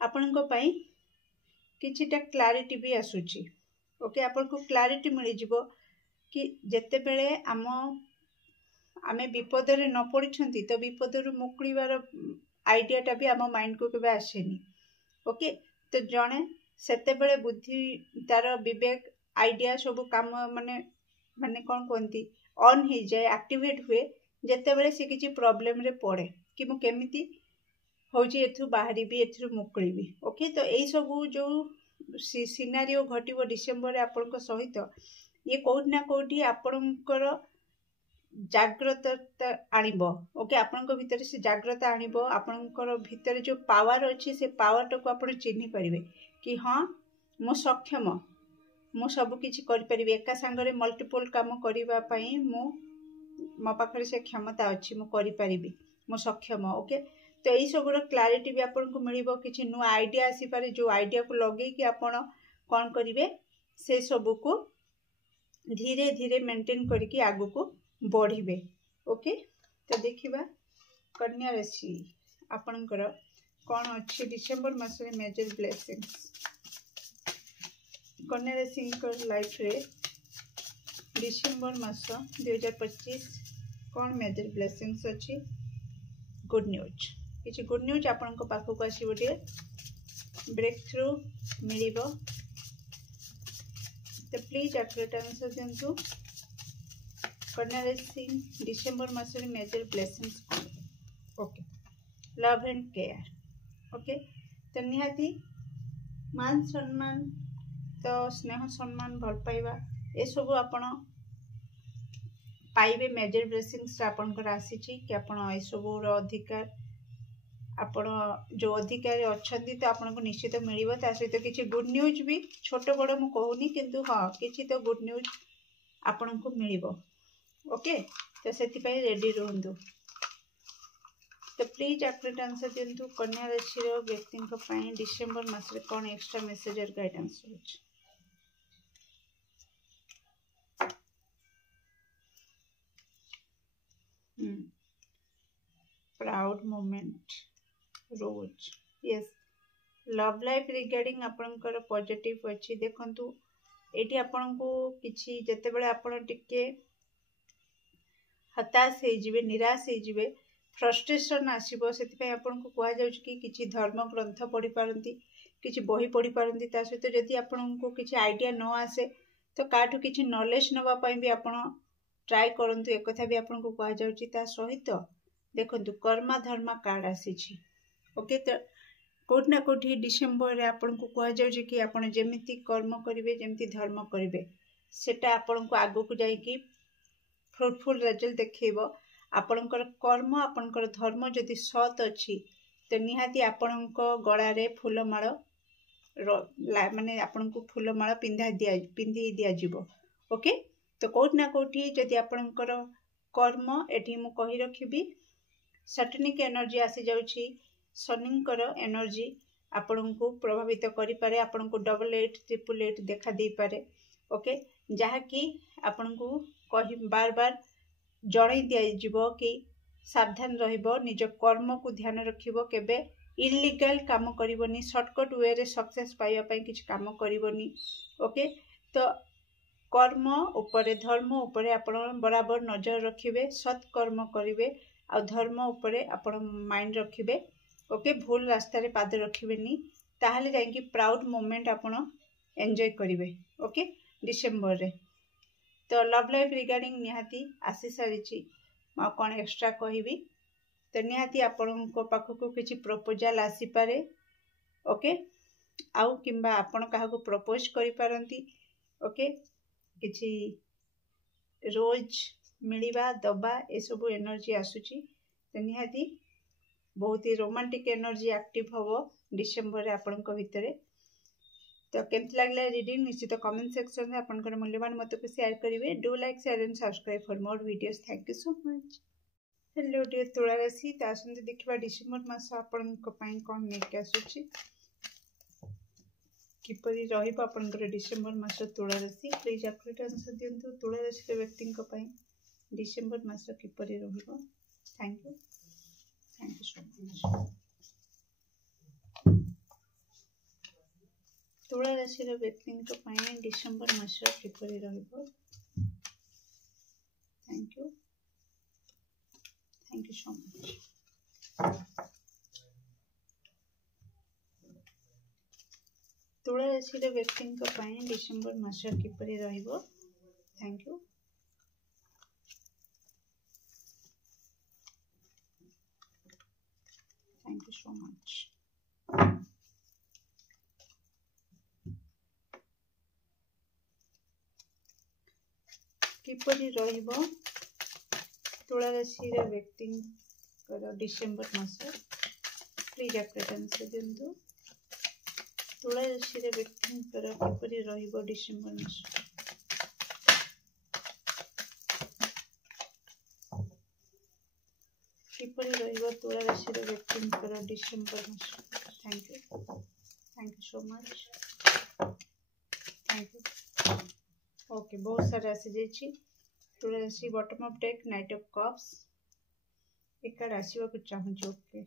आपनको पई किछिटा क्लारिटी भी आसुची। ओके आपको क्लारिटी मिल जिवो कि जेते बेले आमे विपद रे न पड़िछंती तो विपद रु मुक्लिबार आइडियाटा भी आम माइंड को केबे आसेनी। ओके तो जणे सेते बेले बुद्धि तार विवेक आइडिया सब काम माने माने कोन कोंती ऑन हो जाए एक्टिवेट हुए जेते बेले से किछि प्रॉब्लम रे पड़े कि मु केमिति होची एथु बाहरी भी एथु मुक्लिबी। ओके तो एई सब जो सिनारियो घटिबो डिसेंबर रे आपनको सहित ये कोठी ना कोठी आपणकर जागृतता आनिबो। ओके आपणको भितर से जागृत आनिबो आपणकर भितर जो पावर अछि से पावर को आपण चिन्हि परिबे कि हाँ मो सक्षम मु सब किछि करि परिबे एका संगरे मल्टीपल काम करिबा पई मो पाखरे से क्षमता अछि मु करि परिबी मो सक्षम। ओके तो यही सब क्लारिटी भी आपको मिलिबो किछि नुआ आइडिया आसी पारे जो आइडिया को लगे कि आपण कौन करिवे से सब को धीरे धीरे मेंटेन करके आगु को बढ़िबे। ओके तो देखिबा कन्या राशि आपणकर कौन अच्छी डिसेंबर मासरे मेजर ब्लेसिंग्स कन्या राशि लाइफ रे डिसेंबर मास 2025 कौन मेजर ब्लेसिंग्स अच्छी गुड न्यूज किसी गुड न्यूज आपण पाखक आस ब्रेक थ्रू मिल तो प्लीज एक्यूरेट आंसर दिंतु कन्या राशि डिसेंबर मासरे मेजर ब्लेसिंग्स कौन। Okay love and care. Okay तो निहाती मान सम्मान तो स्नेह सम्मान भल पाइबा ए सब आपण पाइबे मेजर ब्लेसिंग्स आपणकर आसी कि आपण ए सब अधिकार आपण जो अधिकारी अच्छी तो आपन को निश्चित मिल सहित किसी गुड न्यूज भी छोट बड़ मु कहूनी किंतु हाँ किसी तो गुड न्यूज आपन को मिल। ओके तो से रेडी रुहतु तो प्लीज एक्यूरेट आंसर दिंतु कन्या राशि व्यक्ति डिसेंबर मास कौन एक्स्ट्रा मेसेज और गाइडेंस हो। प्राउड मोमेंट रोज यस लव लाइफ रिगार्डिंग आपणकर पॉजिटिव अच्छी देखंतु एटी आपन को किछि जते बेले आपन टिके हताश हो जिवे निराश हो जिवे फ्रस्ट्रेशन आसीबो सेति आपन को कहा जाउछ कि किछि धर्म ग्रंथ पढ़ी पारंती किछि बही पढ़ी पारंती ता सहित जदि आपन को किछि आइडिया न आसे तो काठू किछि नॉलेज नबा पई भी आपन ट्राई करंतु एक कथा भी आपन को कहा जाउछि ता सहित देखंतु कर्मा धर्मा कार्ड आसीछि। ओके तो कोठी ना कोठी डिसेंबर रे आपन को कहा जाउछि कि आपन जेमिति कर्म करिवे जेमिति धर्म करिवे सेटा आपन को आगु को जाई कि फ्रूटफुल रिजल्ट देखैबो। आपणकर कर्म आपणकर धर्म जदि सत अच्छी तो निहाती आपणक गला रे फूलमाल माने आपन को फूलमाल पिंधि दिया जिवो। ओके तो कोठी ना कोठी जदि आपणकर कर्म एठी मु कहि रखिबी सटनिक एनर्जी आसी जाउछि शनिंकर एनर्जी आपन को प्रभावित करि पारे आपन को 88 888 देखा दे पारे। ओके जहाँकि आपन को कहि बार बार जणई दिया जिवो कि सावधान रहिबो निज कर्म को ध्यान रखिबो केबे इलीगल काम करबनी, शॉर्टकट वे रे सक्सेस पाइबा पई किछ काम करबनी। ओके, तो कर्म उपरे धर्म उपरे आपण बराबर नजर रखिबे, सत्कर्म करिवे आ धर्म उपरे आपण माइंड रखिबे। ओके, भूल रास्ता रे पाद रखिबेनी, ताहले जाइकी प्राउड मोमेंट आपण एंजॉय करिवे। ओके, डिसेंबर रे तो लव लाइफ रिगार्डिंग निहाती आसी सारी मा कौन एक्स्ट्रा कहबी, तो निहाती आपण पाखक किसी प्रपोजाल आसी पारे। ओके, आउ किंबा आपण काहाको प्रपोज करि पारंती। ओके, किसी रोज मिलिबा दबा ए सब एनर्जी आसुची, तो निहाती बहुत ही रोमांटिक एनर्जी एक्टिव हबो डिसेंबर रे आपनक भितरे। तो केमती लागला रीडिंग निश्चित कमेंट सेक्शन में आपनकर मूल्यवान मत को शेयर करिवे। Do like share and subscribe for more videos. Thank you so much. Hello dear तुला राशि, तो आसंते देखिबा डिसेंबर मास आपनक पई कोन नेक आसुची, किपरि रहिबो आपनकर डिसेंबर मास तुला राशि। प्लीज एक्यूरेट आंसर दियंतु, तुला राशि के व्यक्तिंक पई डिसेंबर मास किपरि रहिबो। Thank you so much. तुला राशि व्यक्तिंक पई डिसेंबर मास किपरि रहिबो। Thank you so much. तुला राशि व्यक्तिंक पई डिसेंबर मास किपरि रहिबो। Thank you so much. किपरि रहिबो तुला राशि व्यक्तिंकर डिसेंबर मास, प्लीज एक्यूरेट आंसर दियंतु। तुला राशि व्यक्तिंकर किपरि रहिबो डिसेंबर मास। किपरि रहिबो तुला राशि व्यक्तिंकर डिसेंबर मास। Thank you so much. Thank you. Okay, बहुत सारा आसी जाइए। तुला राशि bottom of deck knight of cups एक कार्ड आसवा को चाहूँ। ओके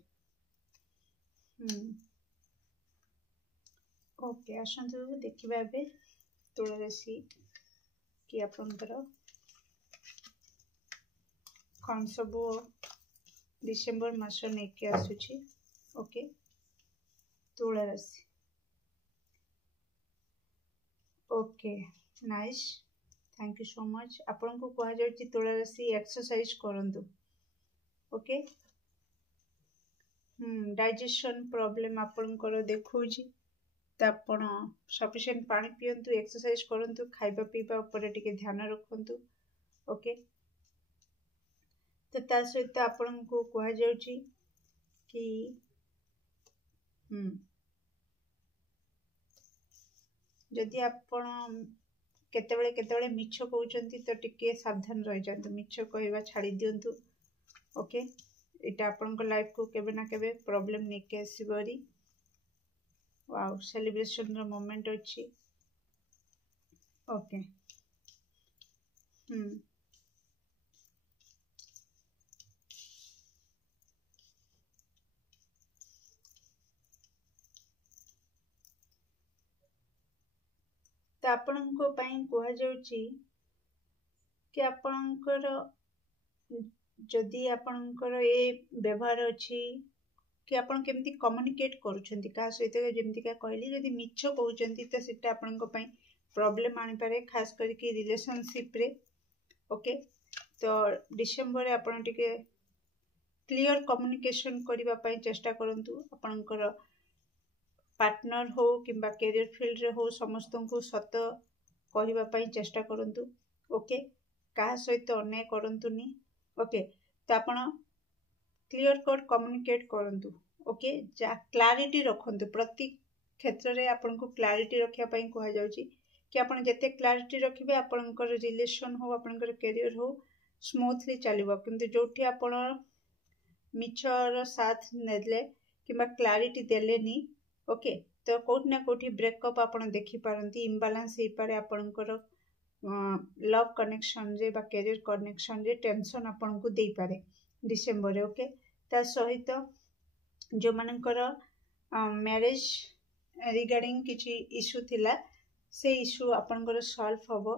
ओके, आसतु देखा ए तुला राशि कि आपंकर कौन सब डिसेंबर मास नहीं आसूची। ओके, तुला राशि। Okay, nice, thank you so much. आपन को कहा जाउची तुला राशि एक्सरसाइज करंतु। ओके, डाइजेशन प्रॉब्लम आपनकर देखौची, तो आपण सफिशिएंट पानी पियंतु, एक्सरसाइज करंतु, खाइबा पीबा ऊपर टिके ध्यान रखंतु। ओके, तो ता सहित आपन को कहा जाउची कि जदि आपण केतेबेले केतेबेले मिछ कहउचंती, तो टिके सावधान रहि जांतु, मिछ कहबा छाड़ी दियंतु। ओके, एटा आपन को लाइफ को केबे ना केबे प्रॉब्लम नै के आसीबरी। वाओ, सेलिब्रेशन रो मोमेंट अछि। ओके, तो आपनको पई कहा जाउची कि आपनकर जदि आपनकर ए व्यवहार अछि कि आपन केमती कम्युनिकेट करूछंती का सहित, जेमती का कहली जदि मिछ कहउचंती तो सेटा आपनको पई प्रॉब्लम आनी पारे, खास करके रिलेशनशिप रे। ओके, तो डिसेंबर रे आपन टिके क्लियर कम्युनिकेशन करबा पई चेष्टा करंतु। आपनकर पार्टनर हो किंबा कैरियर फील्ड रे हो, समस्त को सत कहबा पई चेष्टा करंतु। ओके, का सहित अन्याय करंतुनी। ओके, तो आपण क्लियर कट कम्युनिकेट करंतु। ओके, जा क्लैरिटी रखंतु, प्रति क्षेत्र रे आपण को क्लैरिटी रखिया पई कहा जाउची कि आपण जते क्लैरिटी रखिबे आपनकर रिलेशन हो, आपनकर कैरियर हो, स्मूथली चलिबो। किंतु जोठी आपण मिछर साथ नेले किंबा क्लैरिटी देलेनी, ओके, तो कोठ ना कोठी ब्रेकअप आपण देखि पारंती, इम्बालांस हे पारे आपनकर लव कनेक्शन रे बा कैरियर कनेक्शन रे टेंशन आपन को दे पारे डिसेंबर रे। ओके, ता सहित जो मानकर मैरिज रिगार्डिंग किसी इश्यू थिला से इश्यू आपनकर सॉल्व हबो।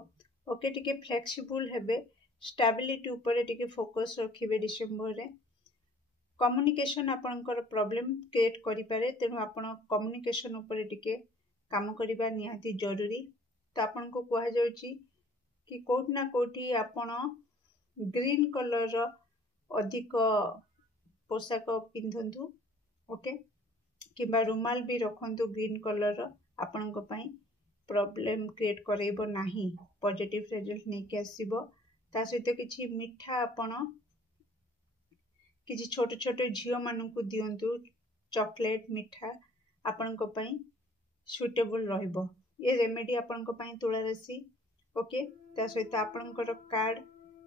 ओके टिके फ्लेक्सिबल हेबे, स्टेबिलिटी ऊपर टिके फोकस रखिबे। डिसेंबर रे कम्युनिकेशन आपनकर प्रॉब्लम क्रिएट करि पारे, तेनु आपण कम्युनिकेशन ऊपर टिके काम करिबा निहाती जरूरी। तो आपन को कहा जाउची कि कोठ ना कोठी आपण ग्रीन कलर रो अधिक पोशाक पिंधंतु। ओके किबा रुमाल भी रखंतु ग्रीन कलर रो, आपण को पई प्रॉब्लम क्रिएट करेबो नाही, पॉजिटिव रिजल्ट नै के आसीबो। ता सहित किछि मिठा आपण किछि छोट छोट झियो मानकु दियंतु, चॉकलेट मिठा आपण को पई सुटेबल रहइबो। ये रेमेडी आपण को पई तुला राशि। ओके ता सहित आपण को कार्ड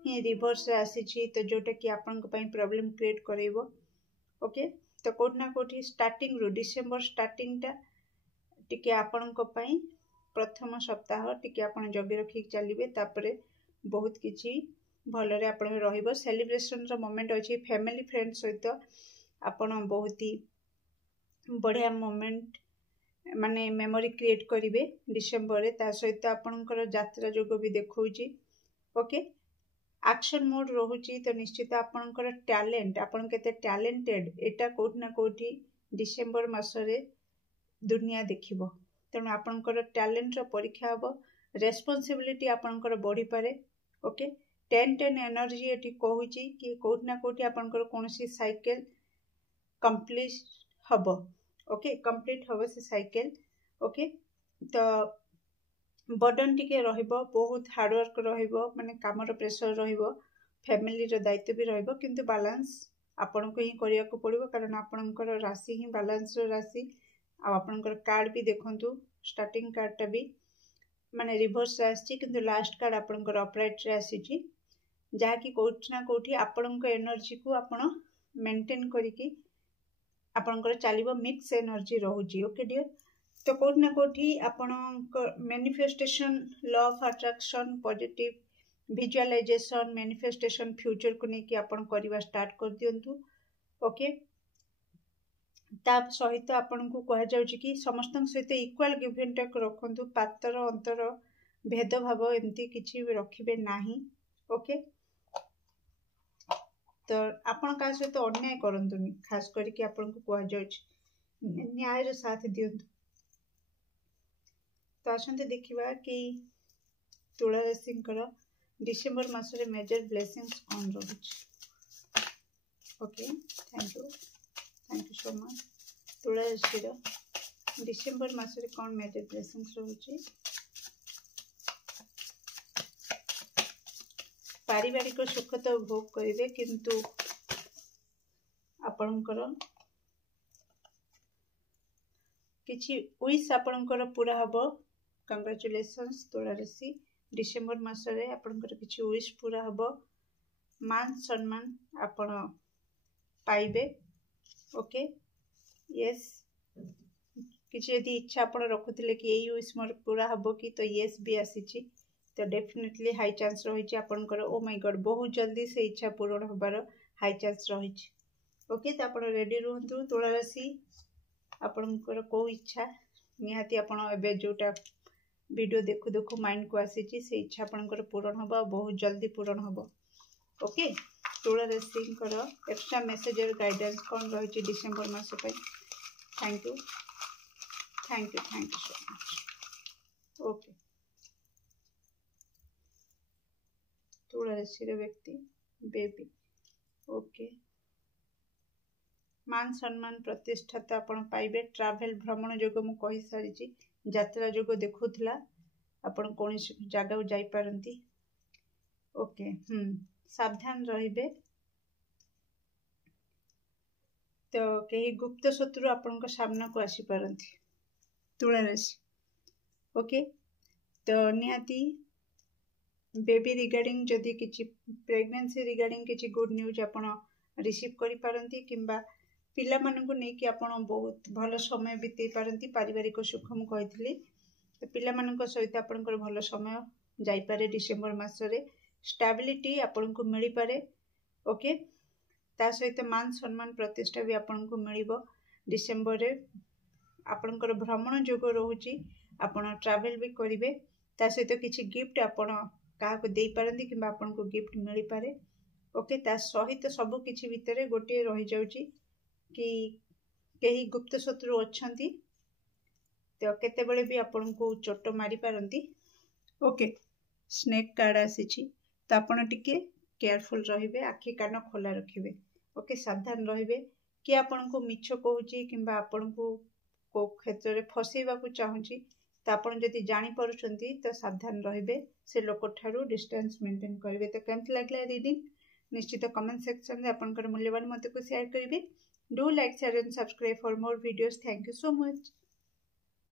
ही रिवर्स आसी छी, तो जोटा कि आपण को पई प्रॉब्लम क्रिएट करेबो। ओके तो कोठ ना कोठी स्टार्टिंग रो डिसेंबर स्टार्टिंग टा टिके आपण को पई प्रथम सप्ताह टिके आपण जगी रखी चलिबे, तापरे बहुत किछि भलरे आपण रहिबो। सेलिब्रेशन रो मोमेंट अछि, फैमिली फ्रेंड सहित आपण बहुत ही बढ़िया मोमेंट माने मेमोरी क्रिएट करिवे डिसेंबर रे। ता सहित आपणकर यात्रा जोग भी देखौची। ओके एक्शन मोड रहुची, तो निश्चित आपणकर टैलेंट, आपण केते टैलेंटेड एटा कोठ ना कोठी डिसेंबर मासरे दुनिया देखिबो। तेणु आपणकर टैलेंट रो परीक्षा हबो, रेस्पॉन्सिबिलिटी आपणकर बढ़ी पारे। ओके 10-10 एनर्जी एटी कहूची कि कोठ ना कोठी आपणकर कोनसी साइकिल कंप्लीट हबो। ओके कंप्लीट हबो से साइकिल। ओके तो बर्डन टिके रहिबो, बहुत हार्ड वर्क रहिबो, माने कामर प्रेशर रहिबो, फैमिली रो दायित्व भी रहिबो, किंतु बैलेंस आपण को ही करिया को पड़िबो, कारण आपणकर राशि ही बैलेंस रो राशि। आ आपणकर कार्ड भी देखंतु, स्टार्टिंग कार्ड टा भी माने रिवर्स आसी, किंतु लास्ट कार्ड आपणकर अपराइट रे आसी छी, जहा कि कोठ ना कोठी आपणकर एनर्जी को आपण मेंटेन करिकि आपणकर चलिबो, मिक्स एनर्जी रहूची। ओके डियर तो कोठ ना कोठी आपण manifestation, law of attraction, positive visualisation, manifestation future को लेकिन आपण करवा स्टार्ट कर दियंतु। ओके ता सहित आपण को कह जाउची कि समस्त सहित इक्वल गिव एंड टेक रखंतु, पातर अंतर भेदभाव एमती किछि भी रखिबे नाही। ओके तो आपण का सहित अन्याय करंतुनी, खास करके आपण को कह जाउची न्याय रो साथ दियंतु। तो आसंते देखिबा कि तुला राशिंकर डिसेंबर मासरे मेजर ब्लेसिंग्स कौन रहुची। Okay thank you so much. तुला राशि डिसेंबर मासरे कौन मेजर ब्लेसिंग्स रहुची। पारिवारिक सुख तो भोग करिवे, किंतु आपणकर किछि विश आपणकर पूरा हबो। कंग्रेचुलेशंस तुला राशि डिसेंबर मासरे आपणकर किछि विश पूरा हबो, मान सम्मान आपण पाइबे। ओके यस किछि यदि इच्छा आपण रखुथिले कि एई विश मोर पूरा हबो कि, तो यस भी आसीची, तो डेफिनेटली हाई चांस रहिछि आपणकर। ओ माय गॉड बहुत जल्दी से इच्छा पूर्ण होबार हाई चांस रहिछि। ओके तो आपण रेडी रहंतु। तुला राशि आपणकर को इच्छा निहाती आपण एबे जोटा वीडियो देखु देखु माइंड को आसीची, से इच्छा आपणकर पूर्ण होबा, बहुत जल्दी पूर्ण होबो। ओके तुला राशिंकर एक्स्ट्रा मेसेज और गाइडेंस कौन रही डिसेंबर मास पे। Thank you so much. Okay तुला राशि व्यक्ति बेबी। ओके मान सम्मान प्रतिष्ठा तो आपण पाइबे। ट्रैवल भ्रमण जोग मु कहि सारिची, यात्रा जोग देखुथला, आपण कोन जगह जाई पारंती। ओके सावधान रहिबे, तो कहीं गुप्त शत्रु आपण सामना को आसी पारंती। तुला राशि ओके तो निहाती बेबी रिगार्डिंग जदि किछि प्रेगनेंसी रिगार्डिंग किछि गुड न्यूज आपण रिसीव करि पारंती, किंबा पिला मानकु नै कि आपण बहुत भलो समय बितेई पारंती। पारिवारिक सुख मु कहितली, तो पिला मानक सहित आपणकर भलो समय जाई पारे डिसेंबर मासरे। स्टेबिलिटी आपन को मिली पारे। ओके ता सहित मान सम्मान प्रतिष्ठा भी आपको मिल डिसेम्बर रे आपणकर भ्रमण जोग रोचे आपण ट्रावेल भी करेंगे ता सहित किसी गिफ्ट आपण क्या दे पारती कि आपन को गिफ्ट मिल पारे ओके ता सहित सब किसी भितर गोटे रही जाउची कि कहीं गुप्त शत्रु अच्छा तो केतेबेले भी आपन को चोट मारी पारती ओके स्नेक कार्ड आसी तो आपन टिके केयरफुल रहिबे आखि कान खोला रखिबे ओके सावधान रहिबे कि आपन को मिछ कहूची किंबा आपन को को क्षेत्र में फसैवा को चाहूँगी तो आपन जदि जानी पारुछंती तो सावधान रहिबे से लोक ठारू डिस्टेंस मेंटेन करिवे। तो केमती लागला रीडिंग निश्चित कमेंट सेक्शन में आपनकर मूल्यवान मत को शेयर करिवे। Do like share and subscribe for more videos. Thank you so much.